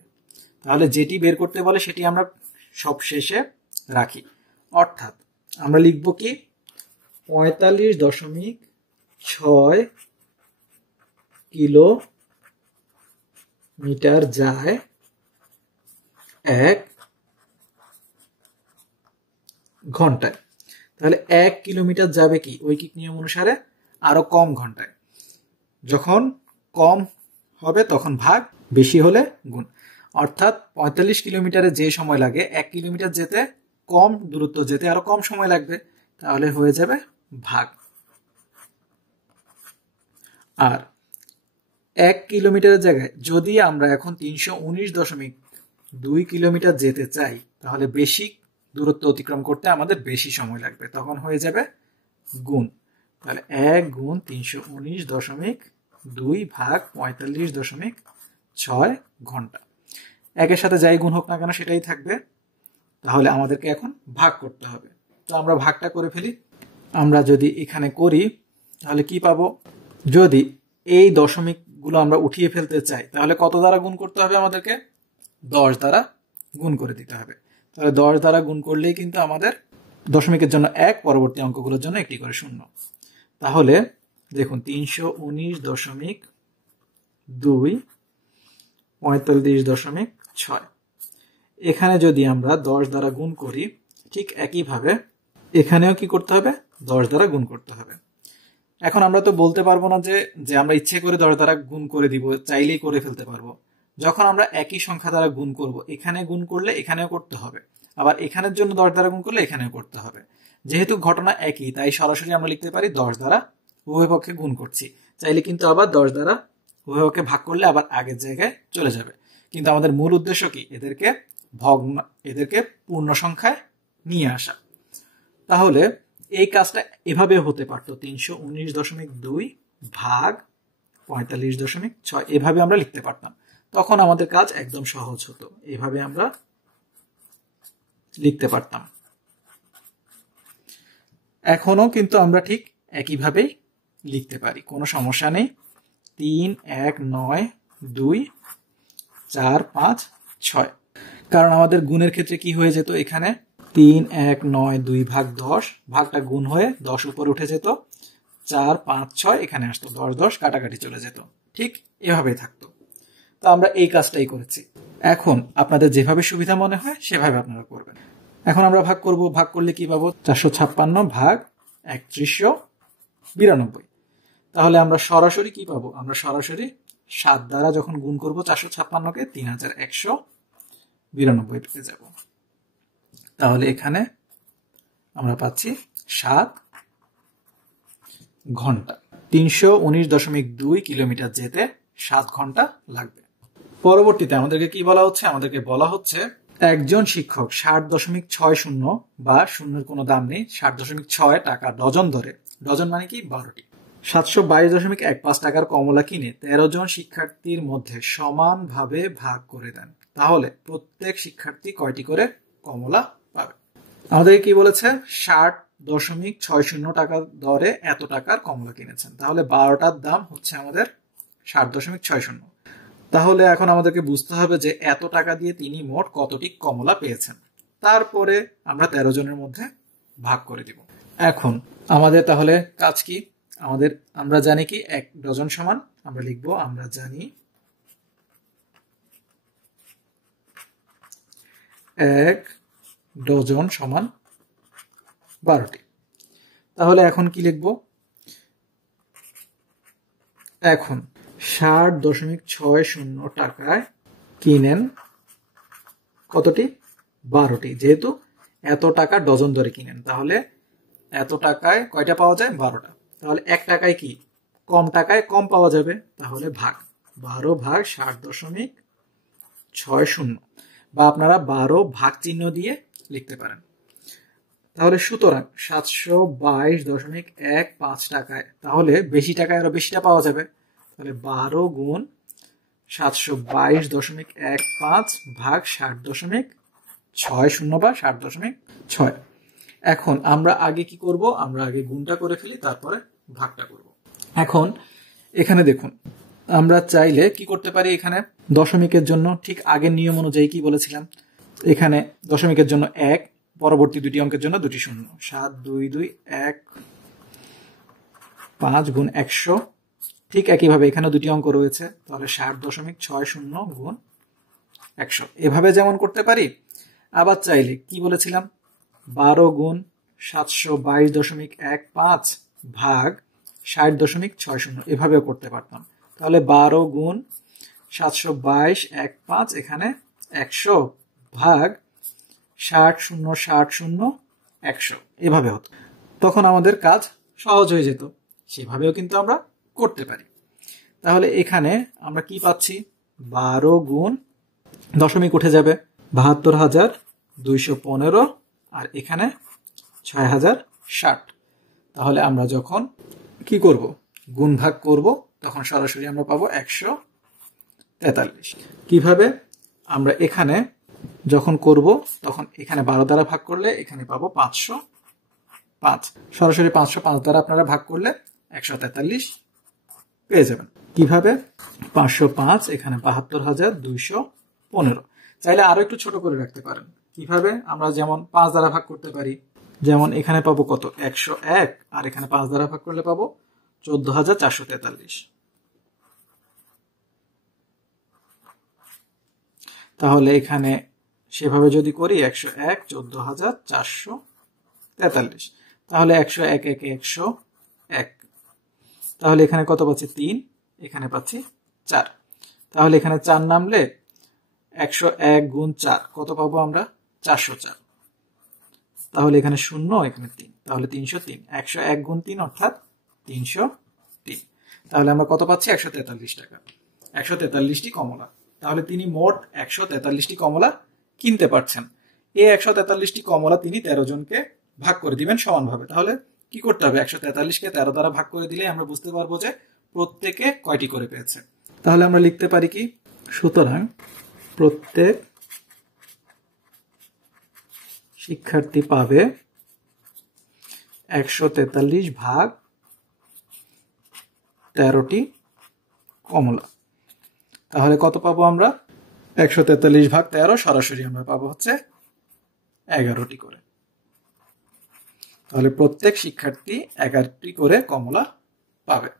তাহলে যেটি বের করতে বলে সেটি আমরা সব শেষে রাখি। অর্থাৎ আমরা লিখব কি, 45.6 কিলোমিটার যায় 1 ঘন্টায়। তাহলে 1 কিলোমিটার যাবে কি ঐকিক নিয়ম অনুসারে আরো কম ঘন্টায়। যখন কম হবে তখন ভাগ, বেশি হলে গুণ। অর্থাৎ 45 কিলোমিটারে যে সময় লাগে 1 কিলোমিটার যেতে কম দূরত্ব যেতে আরো কম সময় লাগবে, তাহলে হয়ে যাবে ভাগ। আর 1 কিলোমিটারের জায়গায় যদি আমরা এখন 319.2 কিলোমিটার যেতে চাই, তাহলে বেশি দূরত্ব অতিক্রম করতে আমাদের বেশি সময় লাগবে, তখন হয়ে যাবে গুণ। তাহলে 1 গুণ 319.2 ভাগ 45.6 ঘন্টা। একের সাথে যাই গুণ হোক না কেন সেটাই থাকবে। তাহলে আমাদেরকে এখন ভাগ করতে হবে। তো আমরা ভাগটা করে ফেলি। আমরা যদি এখানে করি তাহলে কি পাবো? যদি এই দশমিকগুলো আমরা উঠিয়ে ফেলতে চাই তাহলে কত দ্বারা গুণ করতে হবে? আমাদেরকে 10 দ্বারা গুণ করে দিতে হবে। তাহলে 10 দ্বারা গুণ করলেই কিন্তু আমাদের দশমিকের জন্য 1, পরবর্তী অঙ্কগুলোর জন্য একটি করে শূন্য। তাহলে দেখুন 319.2 45.6। এখানে যদি আমরা 10 দ্বারা গুণ করি ঠিক একইভাবে এখানেও কি করতে হবে? 10 দ্বারা গুণ করতে হবে। এখন আমরা তো বলতে পারবো না যে আমরা ইচ্ছে করে 10 দ্বারা গুণ করে দিব, চাইলেই করে ফেলতে পারবো। যখন আমরা একই সংখ্যা দ্বারা গুণ করব, এখানে গুণ করলে এখানেও করতে হবে, আবার এখানের জন্য 10 দ্বারা গুণ করলে এখানেও করতে হবে। যেহেতু ঘটনা একই তাই সরাসরি আমরা লিখতে পারি 10 দ্বারা উভয় পক্ষে গুণ করছি। চাইলে কিন্তু আবার 10 দ্বারা উভয় পক্ষে ভাগ করলে আবার আগের জায়গায় চলে যাবে। কিন্তু আমাদের মূল উদ্দেশ্য কি? এদেরকে পূর্ণ সংখ্যায় নিয়ে আসা। তাহলে এই কাজটা এভাবে হতে পারতো, 319.2 ভাগ 45.6 এভাবে আমরা লিখতে পারতাম। তখন আমাদের কাজ একদম সহজ হতো, এভাবে আমরা লিখতে পারতাম। এখনো কিন্তু আমরা ঠিক একইভাবেই লিখতে পারি, কোনো সমস্যা নেই। 3, 1, 9, 2, 4, 5, 6। কারণ আমাদের গুণের ক্ষেত্রে কি হয়ে যেত? এখানে 3, 1, 9, 2 ভাগ 10, ভাগটা গুণ হয়ে 10 উপর উঠে যেত, 4, 5, 6 এখানে আসতো, 10, 10 কাটাকাটি চলে যেত, ঠিক এভাবেই থাকতো। তো আমরা এই কাজটাই করেছি। এখন আপনাদের যেভাবে সুবিধা মনে হয় সেভাবে আপনারা করবেন। এখন আমরা ভাগ করব। ভাগ করলে কি পাবো? 456 ভাগ 3192। তাহলে আমরা সরাসরি কি পাবো? আমরা সরাসরি 7 দ্বারা যখন গুণ করব 456কে 3192 পেয়ে যাব। তাহলে এখানে আমরা পাচ্ছি 7 ঘন্টা। 319.2 কিলোমিটার যেতে 7 ঘন্টা লাগবে। পরবর্তীতে আমাদেরকে কি বলা হচ্ছে? আমাদেরকে বলা হচ্ছে একজন শিক্ষক 60.60 বা শূন্যের কোনো দাম নেই, 60.6 টাকা ডজন ধরে, ডজন মানে কি 12টি, 722.15 টাকার কমলা কিনে 13 জন শিক্ষার্থীর মধ্যে সমানভাবে ভাগ করে দেন। তাহলে প্রত্যেক শিক্ষার্থী কয়টি করে কমলা পাবে? আমাদের কি বলেছে? 60.60 টাকা দরে এত টাকার কমলা কিনেছেন, তাহলে 12টার দাম হচ্ছে আমাদের 60.60। তাহলে এখন আমাদেরকে বুঝতে হবে যে এত টাকা দিয়ে তিনি মোট কতটি কমলা পেয়েছেন। তারপরে আমরা 13 জনের মধ্যে ভাগ করে দিব। এখন আমাদের তাহলে কাজ কি? আমরা জানি কি 1 ডজন সমান, আমরা লিখবো আমরা জানি 1 ডজন সমান 12টি। তাহলে এখন কি লিখবো? এখন 60.60 টাকায় কিনেন কতটি? 12টি। যেহেতু এত টাকা ডজন ধরে কিনেন, তাহলে এত টাকায় কয়টা পাওয়া যায়? 12টা। তাহলে 1 টাকায় কি কম টাকায় কম পাওয়া যাবে, তাহলে ভাগ 12 ভাগ 60.60, বা আপনারা 12 ভাগ চিহ্ন দিয়ে লিখতে পারেন। তাহলে সুতরাং 722.15 টাকায়, তাহলে বেশি টাকায় আরো বেশিটা পাওয়া যাবে। তাহলে 12 গুণ 722.15 ভাগ 60.60 বা 60.6। এখন আমরা আগে কি করব? আমরা আগে গুণটা করে ফেলি, তারপরে ভাগটা করব। এখন এখানে দেখুন, আমরা চাইলে কি করতে পারি? এখানে দশমিকের জন্য ঠিক আগের নিয়ম অনুযায়ী কি বলেছিলাম, এখানে দশমিকের জন্য 1, পরবর্তী দুটি অঙ্কের জন্য দুটি শূন্য, 7, 2, 2, 1, 5 গুণ 100। ঠিক একইভাবে এখানে দুটি অঙ্ক রয়েছে, তাহলে 60.60 গুণ 100। এভাবে যেমন করতে পারি, আবার চাইলে কি বলেছিলাম 12 গুণ 722.15 ভাগ 60.60 এভাবেও করতে পারতাম। তাহলে 12 গুণ 722.15 এখানে 100 ভাগ 60.60 এভাবে হতো। তখন আমাদের কাজ সহজ হয়ে যেত। সেভাবেও কিন্তু আমরা করতে পারি। তাহলে এখানে আমরা কি পাচ্ছি? 12 গুণ দশমিক উঠে যাবে 72,215 আর এখানে 6060। তাহলে আমরা যখন কি করব, গুণ ভাগ করব, তখন সরাসরি আমরা পাবো 143। কিভাবে? আমরা এখানে যখন করব তখন এখানে 12 দ্বারা ভাগ করলে এখানে পাবো 505। সরাসরি 505 দ্বারা আপনারা ভাগ করলে 143 পেয়ে যাবেন। কিভাবে? 505 এখানে 72,215। চাইলে আরো একটু ছোট করে রাখতে পারেন। কিভাবে? আমরা যেমন 5 দ্বারা ভাগ করতে পারি, যেমন এখানে পাবো কত, 101, আর এখানে 5 দ্বারা ভাগ করলে পাবো 14,443। তাহলে এখানে সেভাবে যদি করি 101 14,443, তাহলে 101 একে 101, তাহলে এখানে কত পাচ্ছি 3, এখানে পাচ্ছি 4। তাহলে এখানে 4 নামলে 101 গুণ 4 কত পাবো আমরা, 404। তাহলে এখানে 0, এখানে 3, তাহলে 303। 101 গুণ 3 অর্থাৎ 303। তাহলে আমরা কত পাচ্ছি, 143 টাকা। 143টি কমলা। তাহলে তিনি মোট 143টি কমলা কিনতে পারছেন। এই 143টি কমলা তিনি 13 জনকে ভাগ করে দিবেন সমানভাবে। তাহলে কি করতে হবে, 143কে 13 দ্বারা ভাগ করে দিলে আমরা বুঝতে পারবো যে প্রত্যেকে কয়টি করে পেয়েছে। তাহলে আমরা লিখতে পারি কি, সুতরাং প্রত্যেক শিক্ষার্থী পাবে 143 ভাগ 13টি কমলা। তাহলে কত পাবো আমরা, 143 ভাগ 13 সরাসরি আমরা পাবো হচ্ছে 11টি করে। তাহলে প্রত্যেক শিক্ষার্থী 11টি করে কমলা পাবে।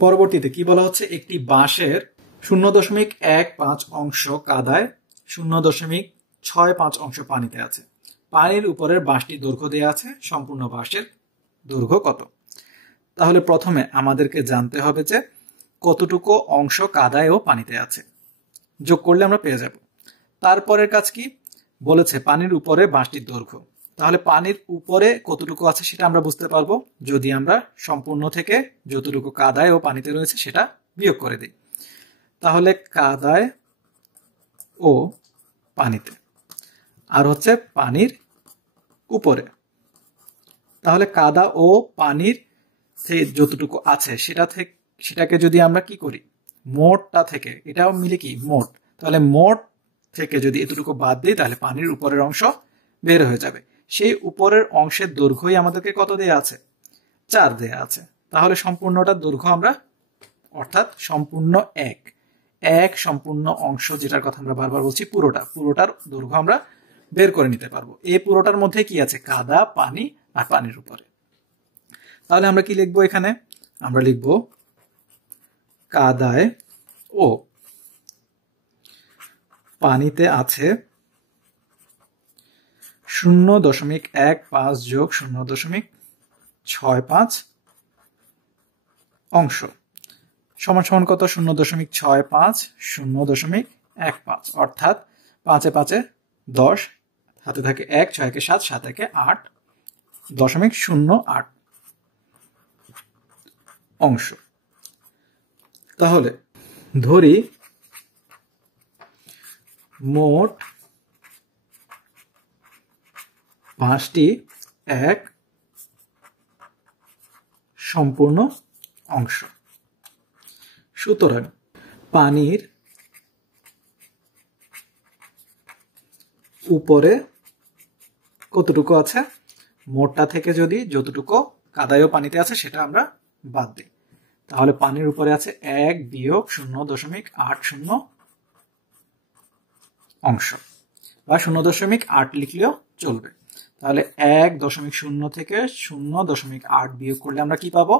পরবর্তীতে কি বলা হচ্ছে, একটি বাঁশের 0.15 অংশ কাদায়, 0.65 অংশ পানিতে আছে। পানির উপরের বাঁশটির দৈর্ঘ্য দেওয়া আছে, সম্পূর্ণ বাঁশের দৈর্ঘ্য কত? তাহলে প্রথমে আমাদেরকে জানতে হবে যে কতটুকু অংশ কাদায় ও পানিতে আছে। যোগ করলে আমরা পেয়ে যাব। তারপরের কাজ কি বলেছে, পানির উপরে বাঁশটির দৈর্ঘ্য। তাহলে পানির উপরে কতটুকু আছে সেটা আমরা বুঝতে পারবো যদি আমরা সম্পূর্ণ থেকে যতটুকু কাদায় ও পানিতে রয়েছে সেটা বিয়োগ করে দিই। তাহলে কাদায় ও পানিতে, আর হচ্ছে পানির উপরে। তাহলে কাদা ও পানির যতটুকু আছে সেটাকে যদি আমরা কি করি, মোটটা থেকে, এটাও মিলে কি মোট, তাহলে মোট থেকে যদি এতটুকু বাদ দিই তাহলে পানির উপরের অংশ বের হয়ে যাবে। সেই উপরের অংশের দৈর্ঘ্যই আমাদেরকে কত দেয়া আছে, 4 দেয়া আছে। তাহলে সম্পূর্ণটার দৈর্ঘ্য আমরা, অর্থাৎ সম্পূর্ণ এক সম্পূর্ণ অংশ যেটার কথা আমরা বারবার বলছি, পুরোটার দৈর্ঘ্য আমরা বের করে নিতে পারবো। এই পুরোটার মধ্যে কি আছে, কাদা, পানি আর পানির উপরে। তাহলে আমরা কি লিখবো, এখানে আমরা লিখবো কাদায় ও পানিতে আছে 0.15 যোগ 0.65 অংশ সমান সমান কত, 0.65 0.15, অর্থাৎ 5 এ 10, হাতে থাকে 1, 6 একে 7, 7 একে 8, 0.08 অংশ। তাহলে ধরি মোট বাঁশটি এক সম্পূর্ণ অংশ। সুতরাং পানির উপরে কতটুকু আছে, মোটটা থেকে যদি যতটুকু কাদায় ও পানিতে আছে সেটা আমরা বাদ দিই, তাহলে পানির উপরে আছে 1 বিয়োগ 0.80 অংশ, বা 0.8 লিখলেও চলবে। তাহলে 1.0 থেকে 0.8 বিয়োগ করলে আমরা কি পাবো,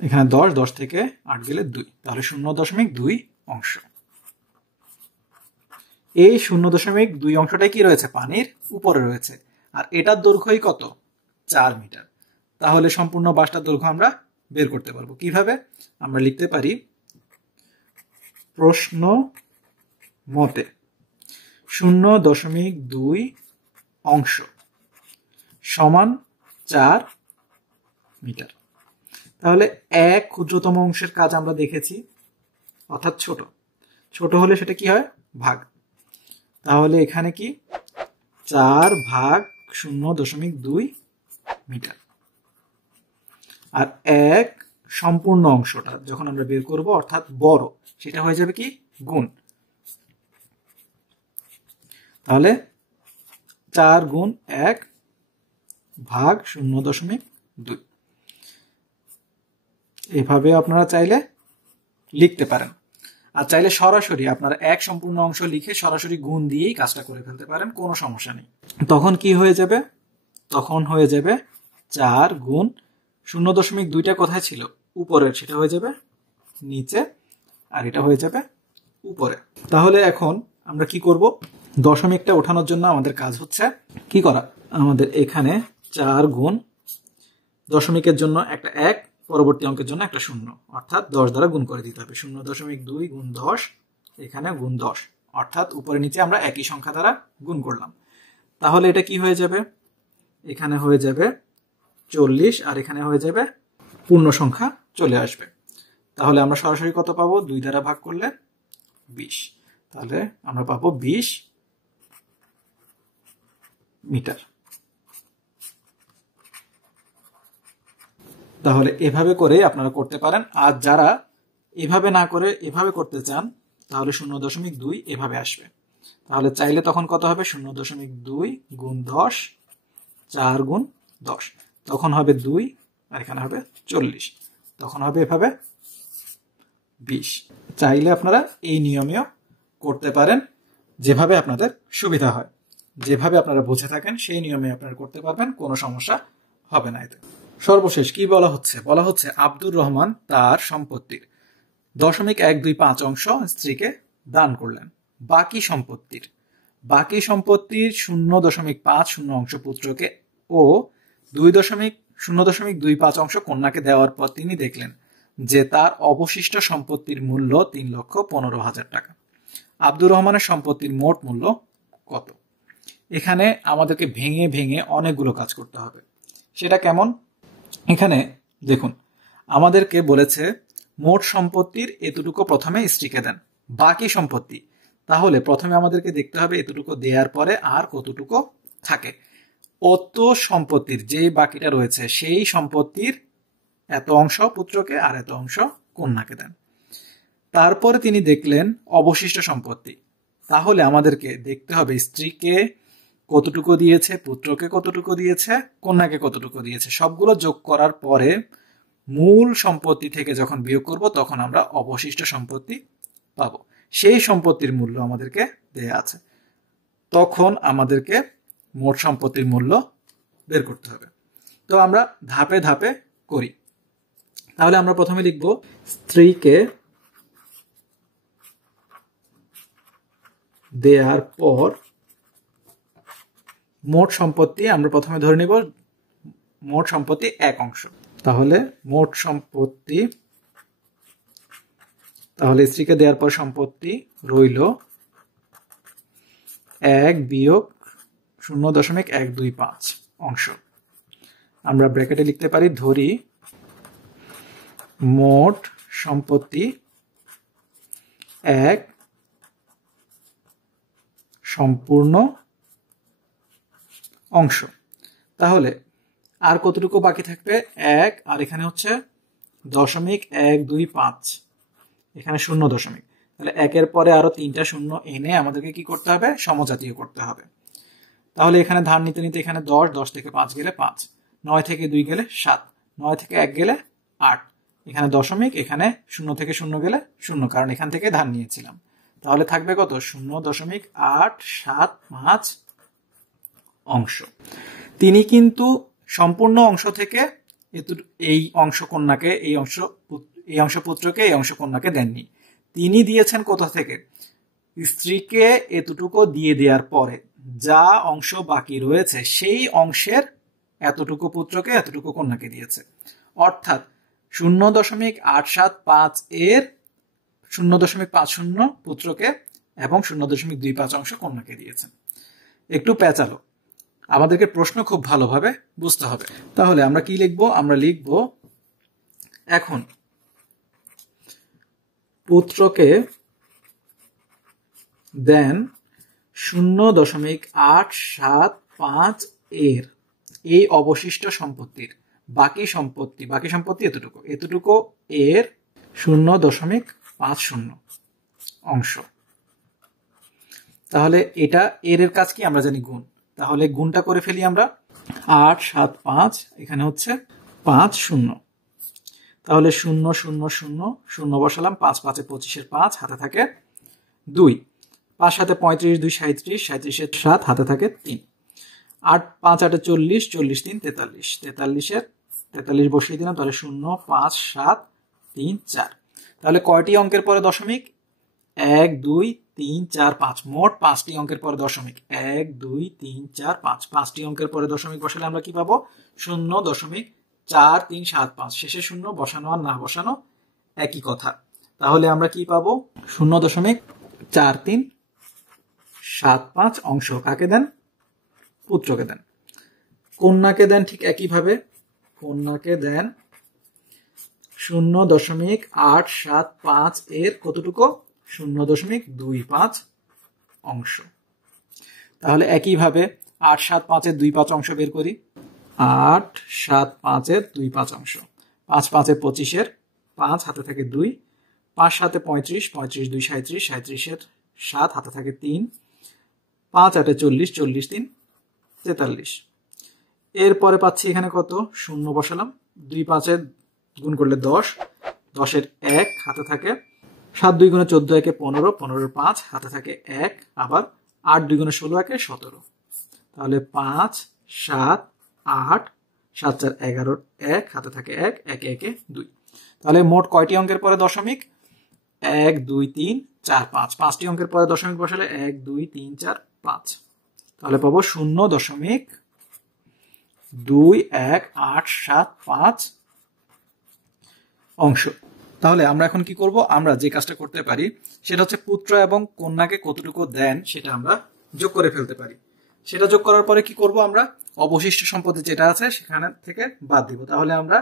এখানে 10 থেকে 8 গেলে 2, তাহলে 0.2 অংশ। এই 0.2 অংশটাই কি রয়েছে, পানির উপরে রয়েছে, আর এটার দৈর্ঘ্যই কত, 4 মিটার। তাহলে সম্পূর্ণ বাঁশটার দৈর্ঘ্য আমরা বের করতে পারবো। কিভাবে, আমরা লিখতে পারি প্রশ্ন মতে 0.2 অংশ সমান 4 মিটার। তাহলে এক ক্ষুদ্রতম অংশের কাজ আমরা দেখেছি, অর্থাৎ ছোট হলে সেটা কি হয়, ভাগ। তাহলে এখানে কি 4 ভাগ 0.2 মিটার। আর 1 সম্পূর্ণ অংশটা যখন আমরা বের করব অর্থাৎ বড়, সেটা হয়ে যাবে কি গুণ। তাহলে 4 গুণ 1 ভাগ 0.2। এভাবে আপনারা চাইলে লিখতে পারেন। আর চাইলে সরাসরি আপনারা 1 সম্পূর্ণ অংশ লিখে সরাসরি গুণ দিয়েই কাজটা করে ফেলতে পারেন, কোনো সমস্যা নেই। তখন কি হয়ে যাবে? তখন হয়ে যাবে 4 গুণ 0.2টা কোথায় ছিল? উপরের, সেটা হয়ে যাবে নিচে, আর এটা হয়ে যাবে উপরে। তাহলে এখন আমরা কি করব? দশমিকটা ওঠানোর জন্য আমাদের কাজ হচ্ছে কি করা? আমাদের এখানে 4 গুণ দশমিকের জন্য একটা 1, পরবর্তী অঙ্কের জন্য একটা 0, অর্থাৎ 10 দ্বারা গুণ করে দিতে হবে। 0.2 গুণ 10, এখানে গুণ 10, অর্থাৎ উপরে নিচে আমরা একই সংখ্যা দ্বারা গুণ করলাম। তাহলে এটা কি হয়ে যাবে? এখানে হয়ে যাবে 40, আর এখানে হয়ে যাবে পূর্ণ সংখ্যা চলে আসবে। তাহলে আমরা সরাসরি কত পাবো? 2 দ্বারা ভাগ করলে 20। তাহলে আমরা পাবো 20 মিটার। তাহলে এভাবে করে আপনারা করতে পারেন। আর যারা এভাবে না করে এভাবে করতে চান, তাহলে 0.2 এভাবে আসবে। তাহলে চাইলে তখন কত হবে? 0.2 গুণ 10, 4 গুণ 10, তখন হবে 2, আর এখানে হবে 40, তখন হবে এভাবে 20। চাইলে আপনারা এই নিয়মেও করতে পারেন, যেভাবে আপনাদের সুবিধা হয়, যেভাবে আপনারা বুঝে থাকেন সেই নিয়মে আপনারা করতে পারবেন, কোনো সমস্যা হবে না এতে। সর্বশেষ কি বলা হচ্ছে? বলা হচ্ছে আব্দুর রহমান তার সম্পত্তির 0.125 অংশ স্ত্রীকে দান করলেন। বাকি সম্পত্তির 0.50 অংশ পুত্রকে ও 0.25 অংশ কন্যাকে দেওয়ার পর তিনি দেখলেন যে তার অবশিষ্ট সম্পত্তির মূল্য 3,15,000 টাকা। আব্দুর রহমানের সম্পত্তির মোট মূল্য কত? এখানে আমাদেরকে ভেঙে ভেঙে অনেকগুলো কাজ করতে হবে। সেটা কেমন? এখানে দেখুন, আমাদেরকে বলেছে মোট সম্পত্তির এতটুকু প্রথমে স্ত্রীকে দেন, বাকি সম্পত্তি। তাহলে প্রথমে আমাদেরকে দেখতে হবে এতটুকু দেওয়ার পরে আর কতটুকু থাকে। অত সম্পত্তির যে বাকিটা রয়েছে সেই সম্পত্তির এত অংশ পুত্রকে আর এত অংশ কন্যাকে দেন। তারপরে তিনি দেখলেন অবশিষ্ট সম্পত্তি। তাহলে আমাদেরকে দেখতে হবে স্ত্রীকে কতটুকু দিয়েছে, পুত্রকে কতটুকু দিয়েছে, কন্যাকে কতটুকু দিয়েছে। সবগুলো যোগ করার পরে মূল সম্পত্তি থেকে যখন বিয়োগ করব তখন আমরা অবশিষ্ট সম্পত্তি পাবো। সেই সম্পত্তির মূল্য আমাদেরকে দেয়া আছে। তখন আমাদেরকে মোট সম্পত্তির মূল্য বের করতে হবে। তো আমরা ধাপে ধাপে করি। তাহলে আমরা প্রথমে লিখব স্ত্রীকে দেওয়ার পর মোট সম্পত্তি আমরা প্রথমে ধরে নিব মোট সম্পত্তি 1 অংশ। তাহলে মোট সম্পত্তি, তাহলে স্ত্রীকে দেওয়ার পর সম্পত্তি রইল 1 বিয়োগ 0.125 অংশ। আমরা ব্র্যাকেটে লিখতে পারি ধরি মোট সম্পত্তি 1 সম্পূর্ণ অংশ। তাহলে আর কতটুকু বাকি থাকবে? 1, আর এখানে হচ্ছে 0.125, এখানে 0 তাহলে 1 এর পরে আরো 3টা 0 এনে আমাদেরকে কি করতে হবে? সমজাতীয় করতে হবে। তাহলে এখানে ধার নিতে নিতে এখানে 10, 10 থেকে 5 গেলে 5, 9 থেকে 2 গেলে 7, 9 থেকে 1 গেলে 8, এখানে দশমিক, এখানে 0 থেকে 0 গেলে 0, কারণ এখান থেকে ধার নিয়েছিলাম। তাহলে থাকবে কত? 0.875 অংশ। তিনি কিন্তু সম্পূর্ণ অংশ থেকে এই অংশ কন্যাকে, এই অংশ পুত্রকে, এই অংশ কন্যাকে দেননি। তিনি দিয়েছেন কোথা থেকে? স্ত্রীকে এতটুকু দিয়ে দেওয়ার পরে যা অংশ বাকি রয়েছে সেই অংশের এতটুকু পুত্রকে, এতটুকু কন্যাকে দিয়েছে। অর্থাৎ 0.875 এর 0.50 পুত্রকে এবং 0.25 অংশ কন্যাকে দিয়েছেন। একটু পেঁচালো, আমাদেরকে প্রশ্ন খুব ভালোভাবে বুঝতে হবে। তাহলে আমরা কি লিখবো? আমরা লিখব এখন পুত্রকে দেন 0.875 এর এই অবশিষ্ট সম্পত্তির বাকি সম্পত্তি এতটুকু এর 0.50 অংশ। তাহলে এটা এর কাজ কি আমরা জানি গুণ, তাহলে গুণটা করে ফেলি আমরা। 8 7 5 এখানে হচ্ছে 5 0, তাহলে 0 0 0 0 বসালাম, 5 5 25 5 হাতে থাকে 2, 5 7 35 2 37 37 7 হাতে থাকে 3, 8 5 8 40 40 3 43 43 বসিয়ে দিলাম, তাহলে 0 5 7 3 4। তাহলে কয়টি অঙ্কের পরে দশমিক? 1 2 3 4 5, মোট 5টি অঙ্কের পরে দশমিক। 1 2 3 4 5, 5টি অঙ্কের পরে দশমিক বসালে আমরা কি পাবো? 0.4375। শেষে 0 বসানো আর না বসানো একই কথা। তাহলে আমরা কি পাবো? 0.4375 অংশ। কাকে দেন? পুত্রকে দেন। কন্যাকে দেন ঠিক একইভাবে, কন্যাকে দেন 0.875 এর কতটুকু? 0.25 অংশ। তাহলে একইভাবে 8 7 5 এর 2 5 অংশ বের করি। 8 7 5 এর 2 5 অংশ। 5 5 25 এর 5 হাতে থাকে 2, 5 7 35 35 2 37 37 এর 7 হাতে থাকে 3, 5 8 40 40 3 43। এরপরে পাচ্ছি এখানে কত? 0 বসালাম, 2 5 এর গুণ করলে 10, 10 এর 1 হাতে থাকে, 7 2 গুণে 14 1 15, 15 এর 5 হাতে থাকে 1, আবার 8 2 গুণে 16 1 17। তাহলে 5 7 8 7 4 11 1 হাতে থাকে 1, 1 1 2। তাহলে মোট কয়টি অঙ্কের পরে দশমিক? 1 2 3 4 5। 5টি অঙ্কের পরে দশমিক বসালে 1 2 3 4 5। তাহলে পাবো 0.2185 অংশ। তাহলে আমরা এখন কি করব? আমরা যে কাজটা করতে পারি সেটা হচ্ছে পুত্র এবং কন্যাকে কতটুকু দেন সেটা আমরা যোগ করে ফেলতে পারি। সেটা যোগ করার পরে কি করব? আমরা অবশিষ্ট সম্পত্তি যেটা আছে সেখানে থেকে বাদ দিব। তাহলে আমরা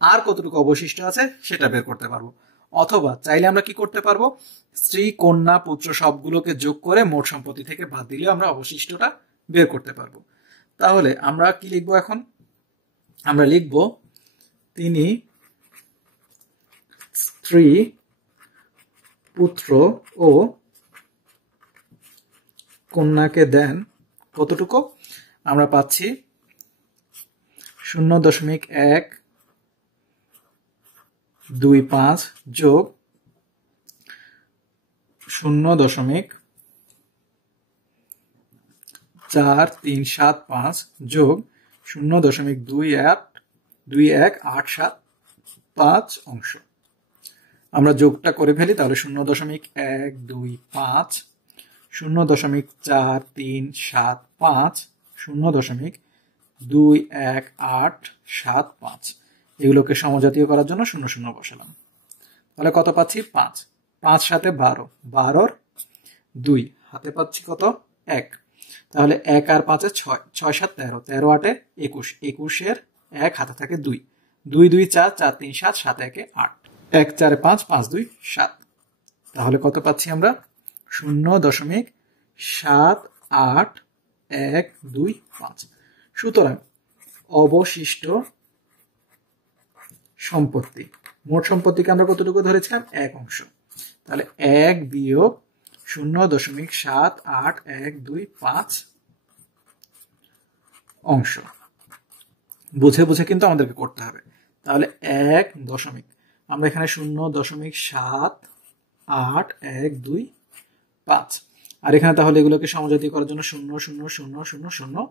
আর কতটুকু অবশিষ্ট আছে সেটা বের করতে পারবো। অথবা চাইলে আমরা কি করতে পারবো? স্ত্রী কন্যা পুত্র সবগুলোকে যোগ করে মোট সম্পত্তি থেকে বাদ দিলেও আমরা অবশিষ্টটা বের করতে পারবো। তাহলে আমরা কি লিখবো এখন? আমরা লিখব তিনি স্ত্রী পুত্র ও কন্যাকে দেন কতটুকু? আমরা পাচ্ছি 0.125 যোগ 0.4375 যোগ 0.2185 অংশ। আমরা যোগটা করে ফেলি। তাহলে 0.125 0.4375 0.21875 এগুলোকে সমজাতীয় করার জন্য 0 0 বসালাম। তাহলে কত পাচ্ছি? 5 5 সাথে 12, 12 2 হাতে পাচ্ছি কত? 1। তাহলে 1 আর 5 6, 6 7 13, 13 8 21, 21 এর 1 হাতে থাকে 2, 2 2 4 4 3 7 7 1 8, 1 4 5 5 2 7। তাহলে কত পাচ্ছি আমরা? 0.7825। সুতরাং অবশিষ্ট সম্পত্তি, মোট সম্পত্তিকে আমরা কতটুকু ধরেছিলাম? 1 অংশ। তাহলে 1 বিয়োগ 0.7825 অংশ। বুঝে বুঝে কিন্তু আমাদেরকে করতে হবে। তাহলে 1 দশমিক, আমরা এখানে 0.7825 আর এখানে তাহলে এগুলোকে সমজাতীয় করার জন্য 0 0 0 0 0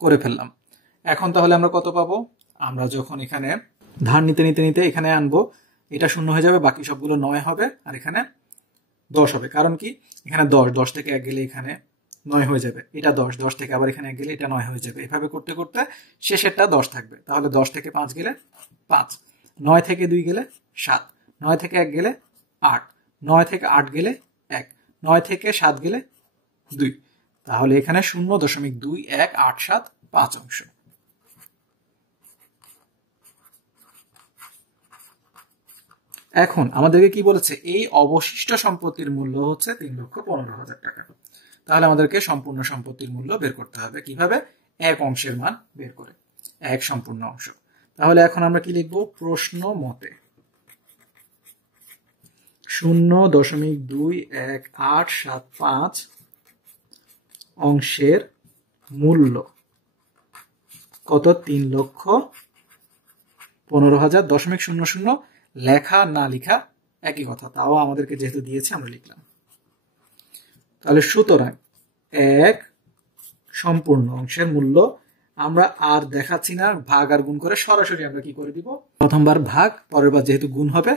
করে ফেললাম। এখন তাহলে আমরা কত পাবো? আমরা যখন এখানে ধার নিতে নিতে নিতে এখানে আনবো, এটা 0 হয়ে যাবে, বাকি সবগুলো 9 হবে আর এখানে 10 হবে। কারণ কি? এখানে 10, 10 থেকে 1 গেলে এখানে 9 হয়ে যাবে, এটা 10, 10 থেকে আবার এখানে 1 গেলে এটা 9 হয়ে যাবে। এভাবে করতে করতে শেষেরটা 10 থাকবে। তাহলে 10 থেকে 5 গেলে 5, 9 থেকে 2 গেলে 7, 9 থেকে 1 গেলে 8, 9 থেকে 8 গেলে 1, 9 থেকে 7 গেলে 2। তাহলে এখানে 0.21875 অংশ। এখন আমাদেরকে কি বলেছে? এই অবশিষ্ট সম্পত্তির মূল্য হচ্ছে 3,15,000 টাকা। তাহলে আমাদেরকে সম্পূর্ণ সম্পত্তির মূল্য বের করতে হবে কিভাবে? এক অংশের মান বের করে, এক সম্পূর্ণ অংশ। তাহলে এখন আমরা কি লিখব? প্রশ্ন মতে 0.21875 অংশের মূল্য কত? 3,15,000.00। লেখা না লেখা একই কথা, তাও আমাদেরকে যেহেতু দিয়েছে আমরা লিখলাম। তাহলে সুতরাং এক সম্পূর্ণ অংশের মূল্য, আমরা আর দেখাচ্ছি না ভাগ আর গুণ করে, সরাসরি আমরা কি করে দিব? প্রথমবার ভাগ, পরের বার যেহেতু গুণ হবে,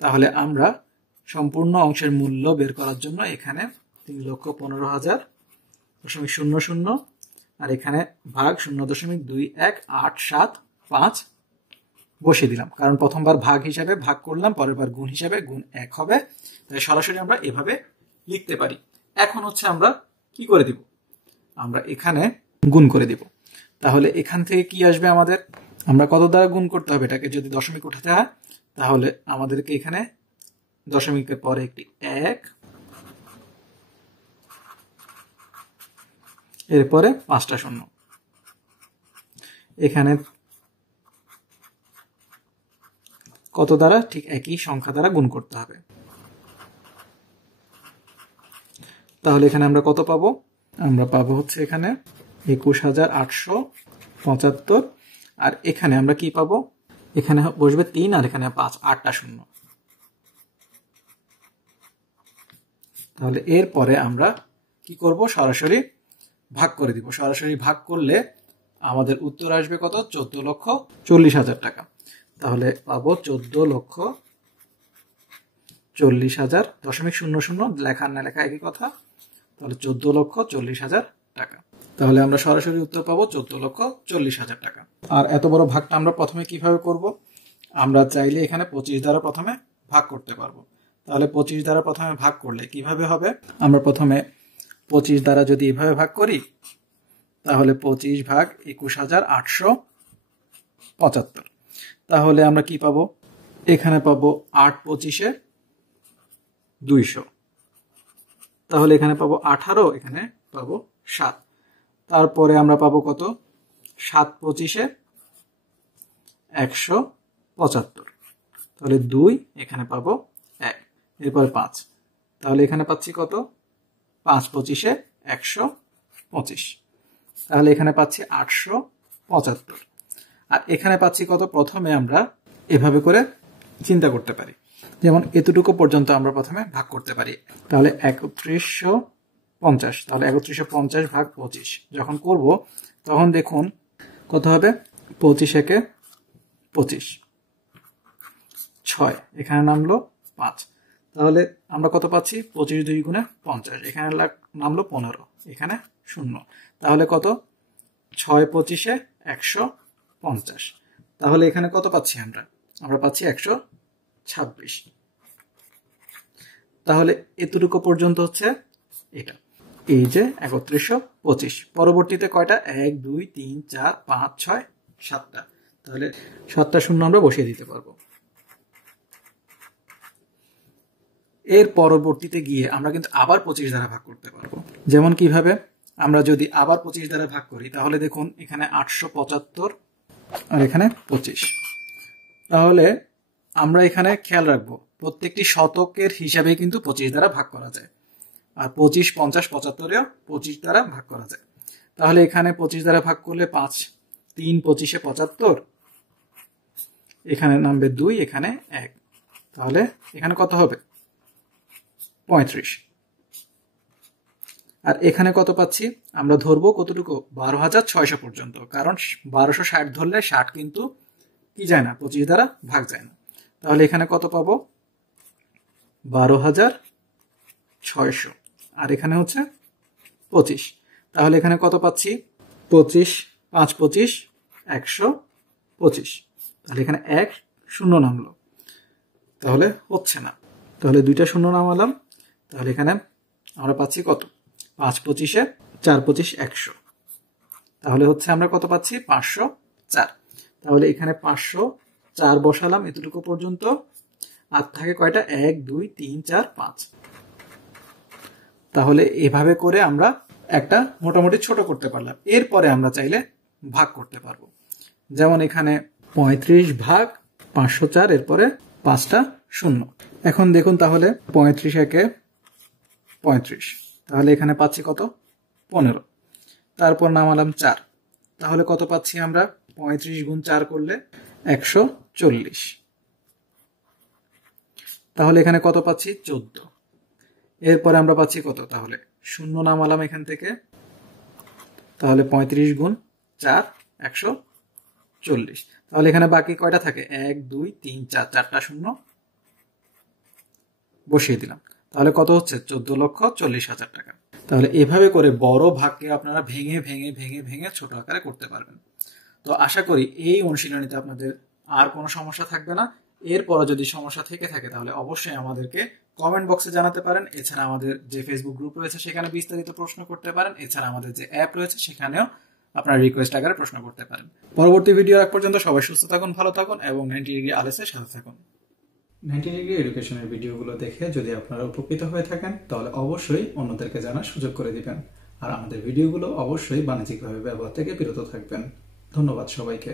তাহলে আমরা সম্পূর্ণ অংশের মূল্য বের করার জন্য এখানে 3,15,000.00 আর এখানে ভাগ 0.21875 বসিয়ে দিলাম, কারণ প্রথমবার ভাগ হিসাবে ভাগ করলাম, পরের বার গুণ হিসাবে গুণ 1 হবে, তাই সরাসরি আমরা এভাবে লিখতে পারি। এখন হচ্ছে আমরা কি করে দিব? আমরা এখানে গুণ করে দিব। তাহলে এখান থেকে কি আসবে আমাদের? আমরা কত দ্বারা গুণ করতে হবে এটাকে? যদি দশমিক উঠাতে হয় তাহলে আমাদেরকে এখানে দশমিকের পরে একটি 1, এরপরে 5টা শূন্য, এখানে কত দ্বারা? ঠিক একই সংখ্যা দ্বারা গুণ করতে হবে। তাহলে এখানে আমরা কত পাবো? আমরা পাবো হচ্ছে এখানে 21,875, আর এখানে আমরা কি পাবো? এখানে বসবে 3 আর এখানে 5, 8টা শূন্য। তাহলে এরপরে আমরা কি করব? সরাসরি ভাগ করে দিব। সরাসরি ভাগ করলে আমাদের উত্তর আসবে কত? 14,40,000 টাকা। তাহলে পাবো 14,40,000.00, লেখা না লেখা একই কথা, তাহলে 14,40,000 টাকা। তাহলে আমরা সরাসরি উত্তর পাবো 14,40,000 টাকা। আর এত বড় ভাগটা আমরা প্রথমে কিভাবে করব? আমরা চাইলে এখানে 25 দ্বারা প্রথমে ভাগ করতে পারবো। তাহলে 25 দ্বারা প্রথমে ভাগ করলে কিভাবে হবে? আমরা প্রথমে 25 দ্বারা যদি এভাবে ভাগ করি, তাহলে 25 ভাগ 21,875। তাহলে আমরা কি পাবো? এখানে পাবো 8 25-এ 200, তাহলে এখানে পাবো 18, এখানে পাবো 7। তারপরে আমরা পাবো কত? 7 25-এ 175, তাহলে 2, এখানে পাবো 1, এরপরে 5, তাহলে এখানে পাচ্ছি কত? 5 25-এ 125, তাহলে এখানে পাচ্ছি 875। আর এখানে পাচ্ছি কত? প্রথমে আমরা এভাবে করে চিন্তা করতে পারি, যেমন এতটুকু পর্যন্ত আমরা প্রথমে ভাগ করতে পারি। তাহলে 3150, তাহলে 3150 ভাগ 25 যখন করব, তখন দেখুন কত হবে? 25 একে 25, 6, এখানে নামলো 5, তাহলে আমরা কত পাচ্ছি? 25 2 গুণে 50, এখানে নামলো 15, এখানে 0, তাহলে কত? 6 25-এ 150, তাহলে এখানে কত পাচ্ছি আমরা পাচ্ছি 126। তাহলে এতটুকু পর্যন্ত হচ্ছে এটা, এই যে 3125। পরবর্তীতে কয়টা? 1 2 3 4 5 6 7টা, তাহলে 7টা শূন্য আমরা বসিয়ে দিতে পারবো। এর পরবর্তীতে গিয়ে আমরা কিন্তু আবার 25 দ্বারা ভাগ করতে পারবো। যেমন কিভাবে? আমরা যদি আবার 25 দ্বারা ভাগ করি, তাহলে দেখুন এখানে 875 আর এখানে 25। তাহলে আমরা এখানে খেয়াল রাখবো প্রত্যেকটি শতকের হিসাবে কিন্তু 25 দ্বারা ভাগ করা যায়, আর 25 50 75-এও 25 দ্বারা ভাগ করা যায়। তাহলে এখানে 25 দ্বারা ভাগ করলে 5 3 25-এ 75, এখানে নামবে 2, এখানে 1, তাহলে এখানে কত হবে? 35। আর এখানে কত পাচ্ছি? আমরা ধরবো কতটুকু? 12,600 পর্যন্ত, কারণ 1260 ধরলে 60 কিন্তু কি যায় না, 25 দ্বারা ভাগ যায় না। তাহলে এখানে কত পাবো? 12,600, আর এখানে হচ্ছে 25, তাহলে এখানে কত পাচ্ছি? 25 5 25 125, তাহলে এখানে 1 শূন্য নামলো, তাহলে হচ্ছে না, তাহলে 2টা শূন্য নামালাম, তাহলে এখানে আমরা পাচ্ছি কত? 5 25-এ 4 25 100, তাহলে হচ্ছে আমরা কত পাচ্ছি? 504। তাহলে এখানে 504 বসালাম এতটুকু পর্যন্ত, আর থাকে কয়টা? 1 2 3 4 5। তাহলে এভাবে করে আমরা একটা মোটামুটি ছোট করতে পারলাম। এরপরে আমরা চাইলে ভাগ করতে পারবো। যেমন এখানে 35 ভাগ 504, এরপরে 5টা শূন্য। এখন দেখুন তাহলে 35 একে 35, তাহলে এখানে পাচ্ছি কত? 15। তারপর নামালাম 4, তাহলে কত পাচ্ছি আমরা? 35 গুণ 4 করলে 140। তাহলে এখানে কত পাচ্ছি? 14। এরপরে আমরা পাচ্ছি কত? তাহলে শূন্য নামালাম এখান থেকে, তাহলে 35 গুণ 4 140। তাহলে এখানে বাকি কয়টা থাকে? 1 2 3 4, 4টা শূন্য বসিয়ে দিলাম। তাহলে কত হচ্ছে? 14,40,000 টাকা। তাহলে এভাবে করে বড় ভাগকে আপনারা ভেঙে ভেঙে ভেঙে ভেঙে ছোট আকারে করতে পারবেন। তো আশা করি এই অনুশীলনীতে আপনাদের আর কোনো সমস্যা থাকবে না। এরপরে যদি সমস্যা থেকে থাকে তাহলে অবশ্যই আমাদেরকে কমেন্ট বক্সে জানাতে পারেন। এছাড়া আমাদের যে ফেসবুক গ্রুপ রয়েছে সেখানে বিস্তারিত প্রশ্ন করতে পারেন। এছাড়া আমাদের যে অ্যাপ রয়েছে সেখানেও আপনারা রিকোয়েস্ট আকারে প্রশ্ন করতে পারেন। পরবর্তী ভিডিও আগ পর্যন্ত সবাই সুস্থ থাকুন, ভালো থাকুন এবং 90 ডিগ্রি আলেসের সাথে থাকুন। 90 ডিগ্রি এডুকেশনের ভিডিওগুলো দেখে যদি আপনারা উপকৃত হয়ে থাকেন তাহলে অবশ্যই অন্যদেরকে জানার সুযোগ করে দিবেন। আর আমাদের ভিডিওগুলো অবশ্যই বাণিজ্যিকভাবে ব্যবহার থেকে বিরত থাকবেন। ধন্যবাদ সবাইকে।